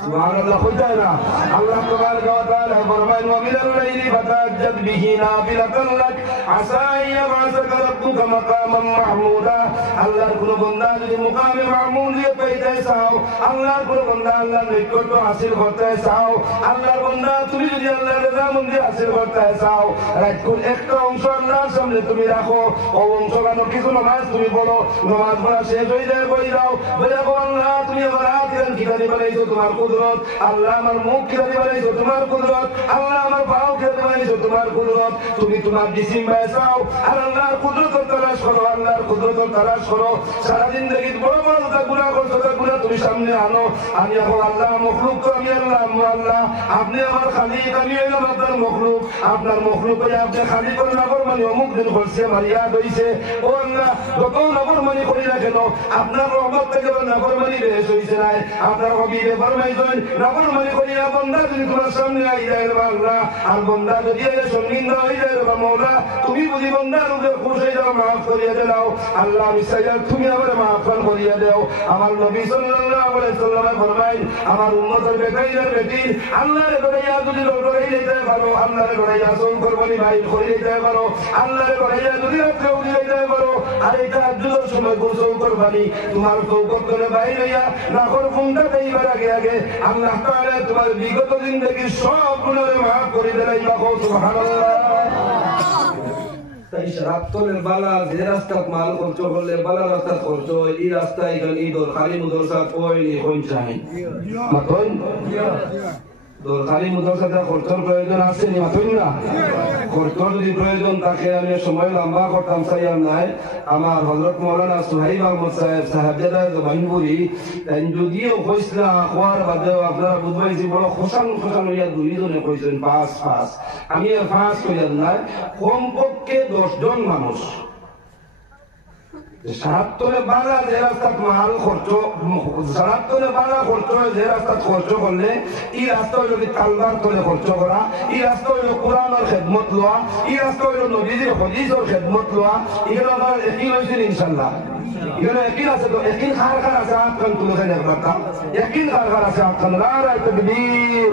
সুবহানাল্লাহ কইতানা আল্লাহ তাবারাকা ওয়া তাআলা ফরমান ওয়া মিনাল লাইলি ফাতাহাজ্জাদ বিহি নাফিলাতান লাক আসা ইয়াবআসাকা রাব্বুকা মাকাম মাকামান মাহমুদা আল্লাহর কোন বান্দা যদি মুকামে মাহমুদিয়ত পাইতে চাও আল্লাহর কোন বান্দা আল্লাহর নৈকট্য হাসিল করতে চাও আল্লাহর বান্দা তুমি যদি আল্লাহর রাজামন্দি হাসিল করতে চাও রাতকুল একটা অংশ আল্লাহর সামনে তুমি রাখো ও অংশ কেন কিছু নামাজ তুমি বলো নামাজ পড়া শেষ হয়ে যায় বলে দাও বলে রাখো আল্লাহ তুমি আমার হাত কিরানি বানাইছো তোমার কুদরত আল্লাহ আমার মুখ কিরানি বানাইছো তোমার কুদরত আল্লাহ আমার পাও কিরানি বানাইছো তোমার কুদরত তুমি তোমার জিসিম বাঁচাও আর আল্লাহর কুদরত তালাশ করো আল্লাহর কুদরত তালাশ করো সারা জিন্দেগি বড় বড় গুনাহ করছো গুনাহ তুমি সামনে আনো আমি এখন আল্লাহ মখলুক তো আমি আল্লাহ আল্লাহ আপনি আমার খালিক আমি হইলাম আপনার মখলুক আপনার মখলুক হয়ে আপনি খালি করে নাফরমানি অমুক দিন করছে আমার ইয়াদ হইছে ও আল্লাহ যত নাফরমানি করি না কেন আপনার রহমত থেকে নাফরমানি বেশ হইছে না আপনার হবিবে ফরমাইছেন নাফরমানি করি না বান্দা যদি তোমার সামনে আই যায় আল্লাহ আর বান্দা যদি সঙ্গীন হয়ে যায় মাওলা তুমি বুঝি বান্দার উপর খুশি হয়ে যাও মাফ করিয়ে দাও আল্লাহ আমি চাইলাম তুমি আমার মাফ করিয়ে দাও আমার নবী সাল্লাল্লাহু আলাইহি ওয়াসাল্লাম ফরমাইন আমার উম্মতের বেটাইদের বেটি আল্লাহর গড়াইয়া যদি লড়াই দিতে পারো আল্লাহর গড়াইয়া সন কুরবানি ভাই করে দিতে পারো আল্লাহর গড়াইয়া যদি রাত্রে উঠে দিতে পারো আর এটা আজুর সময় গোসল কুরবানি তোমার কৌকত করে বাইরে হইয়া না কর ফোনটা দেইবার আগে আগে আল্লাহ তাআলা তোমার বিগত জিন্দেগীর সব গুনাহ মাফ করে দেয় বাবা সুবহানাল্লাহ তাই রাত্তলের বালা যে রাস্তা মাল খরচ করলে বালা রাস্তা খরচ এই রাস্তায় গলি দর খালি মুদরসা কইলি হইন চাই মাতন দর খালি মুদরসাটা খরচর প্রয়োজন আছে নি মাতন না খরচর যদি প্রয়োজন থাকে আমি সময় লম্বা করতাম চাই আর নাই আমার হযরত মাওলানা সুহাইব আহমদ সাহেব সাহেবজাদা জবাইনপুরি যদিও কইসলা খোয়ার বাদে আপনারা বুঝবেন যে বড় খোসান হইয়া দুইজনে কইছেন পাঁচ আমি আর পাঁচ কইয়ার নাই কমপক্ষে 10 জন মানুষ সারাত্তরে বালা যে রাস্তা মাল খরচ সারাত্তরে বালা খরচ যে রাস্তা খরচ করলে এই রাস্তা হইল তালবার তলে খরচ করা এই রাস্তা হইল কোরআনের খেদমত লওয়া এই রাস্তা হইল নবীজির হদিসের খেদমত লওয়া এগুলো আমার একই হয়েছিল ইনশাল্লাহ এখানে একই আছে তো একই খার আছে আটখান তুলেছেন একবার একই খার আছে আটখান নারায়ে তাকবীর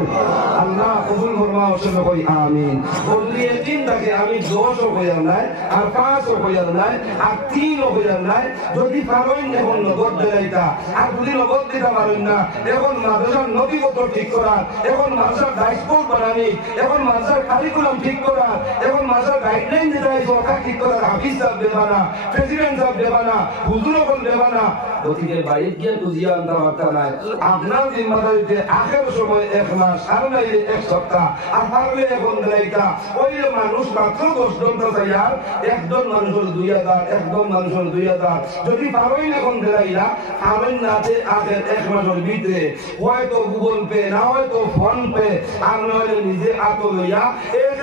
আল্লাহ কবুল ফরমাও সবে কই আমিন বললি একই থাকে আমি 10 হইয়ার নাই আর 5 হইয়ার নাই আর 3 হইয়ার নাই যদি পারোই এখন নগদ দেলাইতা আর যদি নগদ দিতে পারোই না এখন মাদ্রাসার নথিপত্র ঠিক করা এখন মাদ্রাসার ডাইসপোর্ট বানানি এখন মাদ্রাসার কারিকুলাম ঠিক করা এখন মাদ্রাসার গাইডলাইন যেটা সরকার ঠিক করা হাফিজ সাহেব দেবানা প্রেসিডেন্ট সাহেব দেবানা হুজুর বল দেবানা গতিকে বাইরে গিয়ে বুঝিয়ে আনতে পারতা নাই আপনার জিম্মাদারিতে আখের সময় 1 মাস আর নাইলে 1 সপ্তাহ আর পারলে এখন দেলাইতা ওই মানুষ মাত্র 10 জন তো যাইয়ার একজন মানুষের 2000 একজন মানুষের 2000 যদি পারোই এখন দেলাইলা আমেন নাতে আখের 1 মাসের ভিতরে হয়তো গুগল পে না হয়তো ফোন পে আর নইলে নিজে আত লইয়া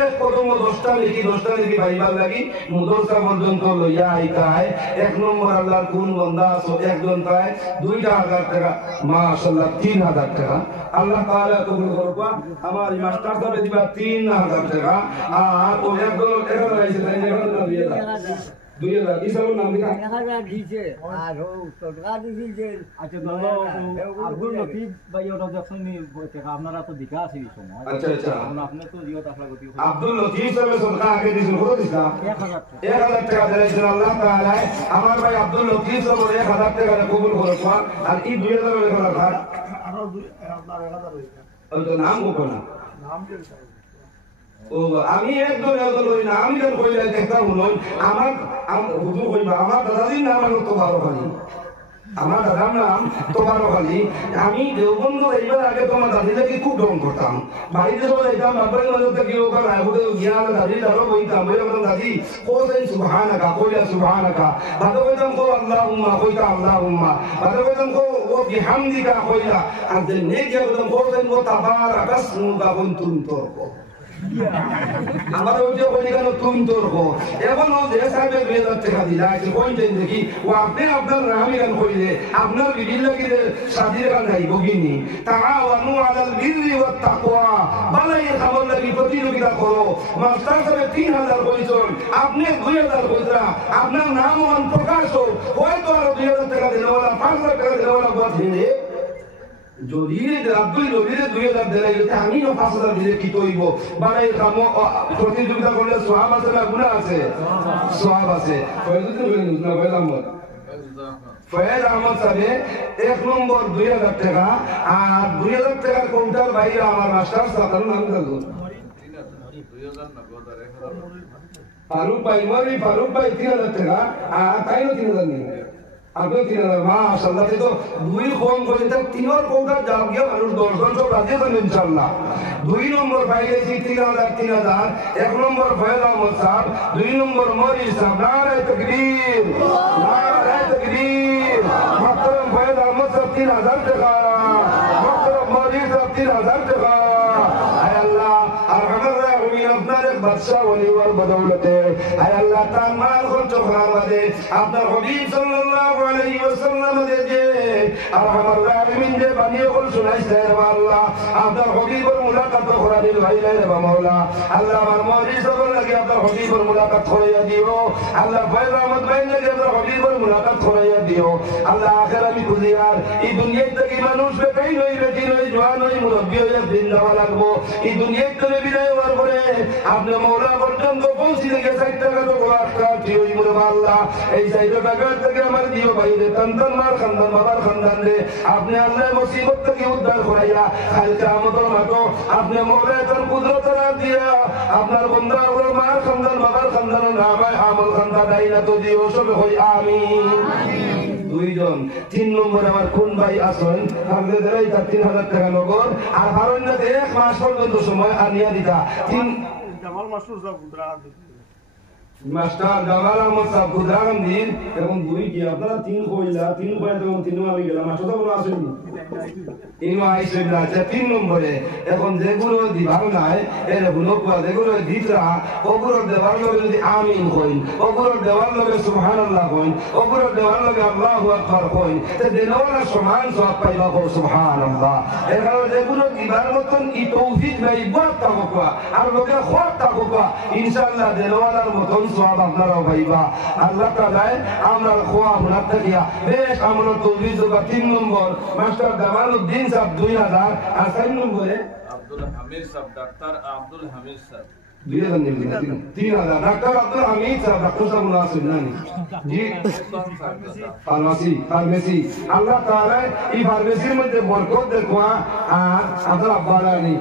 এক প্রথম 10টা লিখি ভাইবার লাগি মুদরসা পর্যন্ত লইয়া আইতায় 1 নম্বর আল্লাহর কোন বান্দা আছে একজন পায় 2000 টাকা মাশাআল্লাহ 3000 টাকা আল্লাহ তাআলা কবুল করবা আমার মাস্টার সাহেব দিবা 3000 টাকা আর ও একজন এখন আইছে তাই এখন না দিয়ে দাও 2000 ইসাবের নাম লিখা 1000 দিছে আর ও টাকা দিছে আচ্ছা আব্দুল লতিফ ভাই ওটা যখন টাকা আপনারা তো দিকা আছে এই সময় আচ্ছা আপনি তো জিও টাকা গতি আব্দুল লতিফ সাহেব সরকার আগে দিছিল কত দিছা 1000 টাকা দিয়েছেন আল্লাহ তাআলা আমার ভাই আব্দুল লতিফ সাহেব 1000 টাকা কবুল করবা আর এই 2000 এর কথা আর 1000 ওই তো নাম কো না নাম কি ও আমি একদম লই না আমি কেন কইলা দেখতা হলই আমার হুজুর কইবা আমার দাদাজির নাম হলো তোবারো খালি আমার দাদার নাম তোবারো খালি আমি দেওবন্দ এইবার আগে তোমার দাদিটাকে খুব ডন করতাম বাড়িতে সবাই যাইতাম বাপের মধ্যে কি ওখানে আইবুদে গিয়া দাদি দাঁড়ো বইতাম বইলাম দাদি কোথায় সুবহানাকা কইলা সুবহানাকা বাদ কইতাম কো আল্লাহুম্মা কইতা আল্লাহুম্মা বাদ কইতাম কো ও বিহামদিকা কইলা আর যে নেকি কইতাম কোথায় ও তাবারাকা সুমুকা কুনতুম তরকো আমার ওই যে বলি কেন তুমি তোর হো এখন ও যে সাহেব 2000 টাকা দিলা আছে কইতেন দেখি ও আপনি আপনার নামই গান কইলে আপনার বিবির লাগি শাদির গান গাই বগিনি তাআওয়ানু আলাল বিররি ওয়াত তাকওয়া বালাই খাবার লাগি প্রতিযোগিতা করো মাস্টার সাহেব 3000 কইছেন আপনি 2000 কইরা আপনার নাম মান প্রকাশ হয়তো আর 2000 টাকা দিলে ওরা 5000 টাকা দিলে ওরা বাদ দিলে যদি রাতুই নবীরে 2000 দেলাই যদি আমিও 5000 দিলে কি তৈব বাড়াই কাম প্রতিযোগিতা করলে সওয়াব আছে না গুনাহ আছে সওয়াব আছে ফয়জুদ্দিন বলেন না ফয়েজ আহমদ সাহেব 1 নম্বর 2000 টাকা আর 2000 টাকার কাউন্টার বাইরে আমার মাস্টার সাহেবের নাম জানো 2000 নগদ আর 1000 ফারুক ভাই 3000 টাকা আর তাইও 3000 নেই আপনি 3000 মাশাআল্লাহ তো দুই ফোন করে তো তিনর কাউন্টার যাও গিয়ে মানুষ 10 জন সব রাজি আছেন ইনশাআল্লাহ 2 নম্বর পাইলেছি 3000 1 নম্বর ফয়েজ আহমদ সাহেব 2 নম্বর মরির সাহেব নারে তাকবীর محترم فیض احمد صاحب 3000 টাকা محترم মরির সাহেব 3000 টাকা আয় আল্লাহ আরহামার রাহিমিন আপনার এক বাদশা ওলিওয়ার বদৌলতে আয় আল্লাহ তার মাল খরচ করাতে আপনার হাবিব সাল্লাল্লাহু আলাইহি ওয়াসাল্লাম যে আরহামার রাহিমিন যে বানিয়ে বল শুনাইছে রে আল্লাহ আপনার হাবিবের মুলাকাত করার ভাইলে রে মাওলা আল্লাহ আমার মরির সাহেব লাগে আপনার হাবিবের মুলাকাত করাইয়া দিও আল্লাহ ফয়জ আহমদ ভাই লাগে আপনার হাবিবের মুলাকাত করাইয়া দিও আল্লাহ আখির আমি খুঁজিয়ার এই দুনিয়া থেকে মানুষ বেকাই নই বেটি নই জওয়ান নই মুরব্বি হয়ে দিন যাওয়া লাগবো এই দুনিয়া থেকে বিদায় হওয়ার পরে আপনি মওলা পর্যন্ত পৌঁছে গেছে 60 টাকা তো গোলাটা দিও মুরবা আল্লাহ এই 60 টাকা থেকে আমার দিও ভাইরে তন্তন মার খানদান বাবার খানদান রে আপনি আল্লাহ মুসিবত থেকে উদ্ধার করাইয়া কাল কিয়ামতের মাঠে আপনি মওলা তার কুদরত দিয়া আপনার বান্দা ওর মার খানদান বাবার খানদান নামে আমল খানদান দাইনা তো দিও সব হই আমিন দুইজন 3 নম্বরে আমার কোন ভাই আছেন আমাদের দেই 3000 টাকা নগদ আর হারুনতে 1 মাস পর্যন্ত সময় আনিয়া দিতা 3 জামাল মাস্টার সাহেব গুদরা মাস্টার জামাল আহমদ সাহেব গুদরাগান দিন এবং দুই কি আপনারা 3 কইলা 3 কইলা তখন 3 আমি গেলাম মাস্টার সাহেব আসেনি ইনো আইছে না 3 নম্বরে এখন যেগুলো দিবার নাই এর হলো যেগুলো দিতরা ওগুলো দেওয়ার লগে যদি আমিন কইন ওগুলো দেওয়ার লগে সুবহানাল্লাহ কইন ওগুলো দেওয়ার লগে আল্লাহু আকবার কইন তে দেওয়ার সমান সওয়াব পাইবা কো সুবহানাল্লাহ এখানে যেগুলো দিবার মতন ই তৌফিক নাই বড় তাকওয়া আর লোকে খোয়ার তাকওয়া ইনশাআল্লাহ দেওয়ার মতন সওয়াব আপনারা পাইবা আল্লাহ তাআলা আমরা খোয়া মুনা থাকিয়া বেশ আমরা তৌফিক দেবা 3 নম্বর মাস্টার জামালউদ্দিন সাহেব 2000 আর 4 নম্বরে আব্দুল হামিদ সাহেব ডাক্তার আব্দুল হামিদ সাহেব 3000 ডাক্তার আব্দুল হামিদ সাহেব ডাক্তার সাহেব মুনাসিব নানি জি ফার্মেসি আল্লাহ তাআলা এই ফার্মেসির মধ্যে বরকত দেখবা আর আপনার আব্বারানি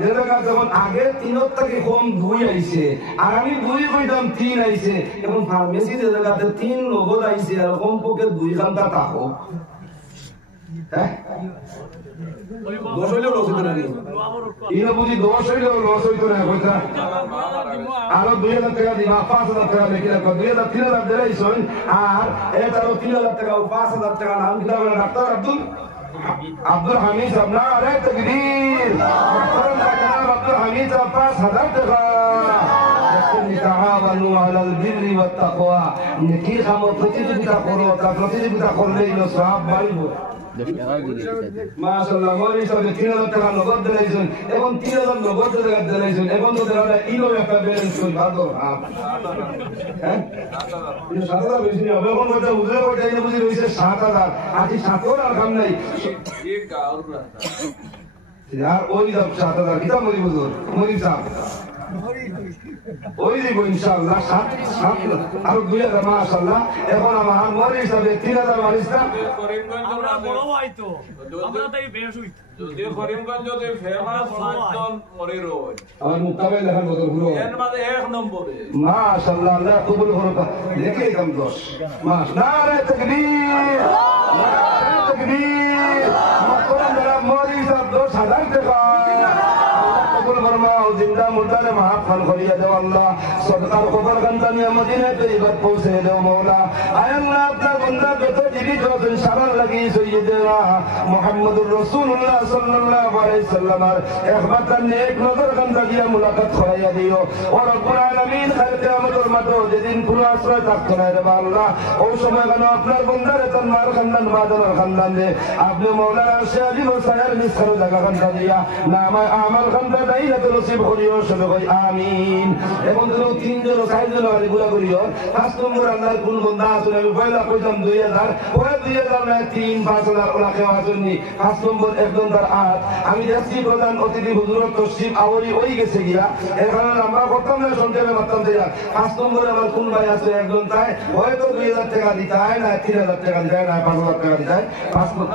যেটা যেমন আগে 3 থেকে কম 2 আইছে আর আমি 2 কইতাম 3 আইছে এবং ফার্মেসি যে জায়গাতে 3 নগদ আইছে আর কম পক্ষে 2 ঘন্টা থাকো হ্যাঁ দোষ হইলেও লস হইতো না ইনো বুঝি দোষ হইলেও লস হইতো না কইতা আরো 2000 টাকা দিবা 5000 টাকা লেখি রাখো 2000 3000 দিলাইছন আর এটারও 3000 টাকা ও 5000 টাকা নাম দিলা বলে ডাক্তার আব্দুল হামিদ সাহেব না আরে তাকবীর আব্দুল হামিদ সাহেব 5000 টাকা تعاونوا على البر والتقوى নেকি কাম প্রতিযোগিতা করো তা প্রতিযোগিতা করলে ইনো সওয়াব বাড়িবো মাশাআল্লাহ মৌলভী সাহেব 3000 টাকা নগদ দিলাইছেন এবং 3000 নগদ টাকা দিলাইছেন এবং তো দাদা ইনো একটা ব্যালেন্স কই ভালো হ্যাঁ 7000 বেশি হবে এখন কত উজরে কত ইনো বুঝি রইছে 7000 আজ 7000 আর কাম নাই এক গাওর রাস্তা यार ওই দাম 7000 কিটা মরি বুঝুন মরি সাহেব ওই দিব ইনশাআল্লাহ 7 আর 2000 মাশাআল্লাহ এখন আমার মরি হিসাবে 3000 মারিস্তা আমরা বড় হইতো আমরা তাই বেশ হইতো যদি করিমগঞ্জ যদি ফেমাস সাতজন মরি রয় আর মুতাবেল এখন বদল হলো এর মধ্যে 1 নম্বরে মাশাআল্লাহ আল্লাহ কবুল করুক দেখে কম দোষ মাশাআল্লাহ নারে তাকবীর নারে তাকবীর মুতাবেল মরি হিসাব 10000 টাকা फरमाओ जिंदा मुर्दा ने महाफल करिया दे अल्लाह सदकार खबर गंदानिया मदीना तैयबत पहुंचे दे मौला आय अल्लाह अपना बंदा बेतो जीवित हो इंशाअल्लाह लगी सय्यदना मुहम्मदुर रसूलुल्लाह सल्लल्लाहु अलैहि वसल्लम एक बात ने एक नजर गंदा दिया मुलाकात कराया दियो और रब्बुल आलामीन कल कियामतेर माठে যেদিন পুরো আশ্রয় থাকতে না রে আল্লাহ ওই সময় কেন আপনার বন্দারে তার মার খানদান মাদার খানদান দে আপনি মাওলানা আরশে আজিম ও সায়ার মিসর জায়গা খানদান দিয়া নামায় আমাল খানদান দাইলা তো নসিব করিও সবে কই আমিন। এখন তো 3 জন 4 জন আর গুলা করিও 5 নম্বর আল্লাহর কোন বন্ধা আছে আমি পয়লা কইতাম 2000 ওই 2000 না 3 5000 ওলা কেওয়া জন্নি 5 নম্বর একজন তার আট আমি যাচ্ছি প্রধান অতিথি হুজুর তশরিফ আওরি ওই গেছে গিয়া এখানে আমরা করতাম না সন্ধ্যে মাত্রাম দিয়া 5 নম্বরে আমার কোন ভাই আছে একজন তাই হয়তো 2000 টাকা দিতে হয় না 3000 টাকা দিতে হয় না 5000 টাকা দিতে হয় 5 নম্বর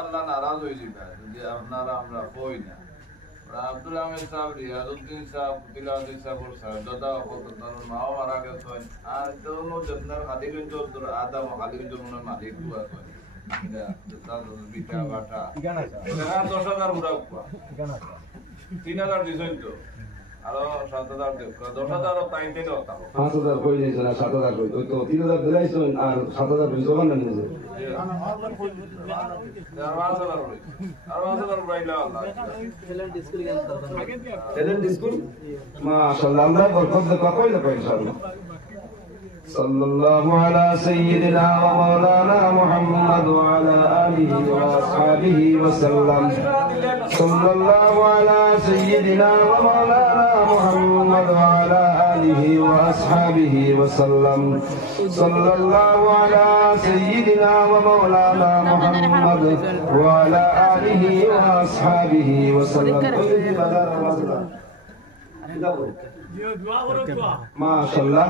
আল্লাহ নারাজ হয়ে যাবে যদি আপনারা আমরা কই না আব্দুল আহমেদ সাহেব রিয়াজউদ্দিন সাহেব তিলাওয়াতি সাহেব স্যার দাদা কত ধরনের মাও মারা গেছে আর তো আপনার খালিগঞ্জ আদম খালিগঞ্জ মনে মালিক দুয়া আছে দাদা বিটা বাটা ঠিকানা আছে এটা 10000 পুরা কুয়া ঠিকানা আছে 3000 দিছেন তো আরো 7000 দেব 10000 তাই দিতে হতো 5000 কই দিয়েছেন আর 7000 কই তো 3000 দিলাইছেন আর 7000 কই জমা না নিয়েছে ট্যালেন্ট স্কুল মাশাআল্লাহ আল্লাহ বরকত দেখ কইলে কই ইনশাআল্লাহ সাল্লাল্লাহু আলা সাইয়্যিদিনা ওয়া মাওলানা মুহাম্মদ ওয়া আলা আলিহি ওয়া আসহাবিহি ওয়া সাল্লাম সাল্লাল্লাহু আলা সাইয়্যিদিনা ওয়া মাওলানা মুহাম্মদ ওয়া আলা আলিহি ওয়া আসহাবিহি ওয়া সাল্লাম সাল্লাল্লাহু আলা সাইয়্যিদিনা ওয়া মাওলানা মুহাম্মদ ওয়া আলা আলিহি ওয়া আসহাবিহি ওয়া সাল্লাম মাশাআল্লাহ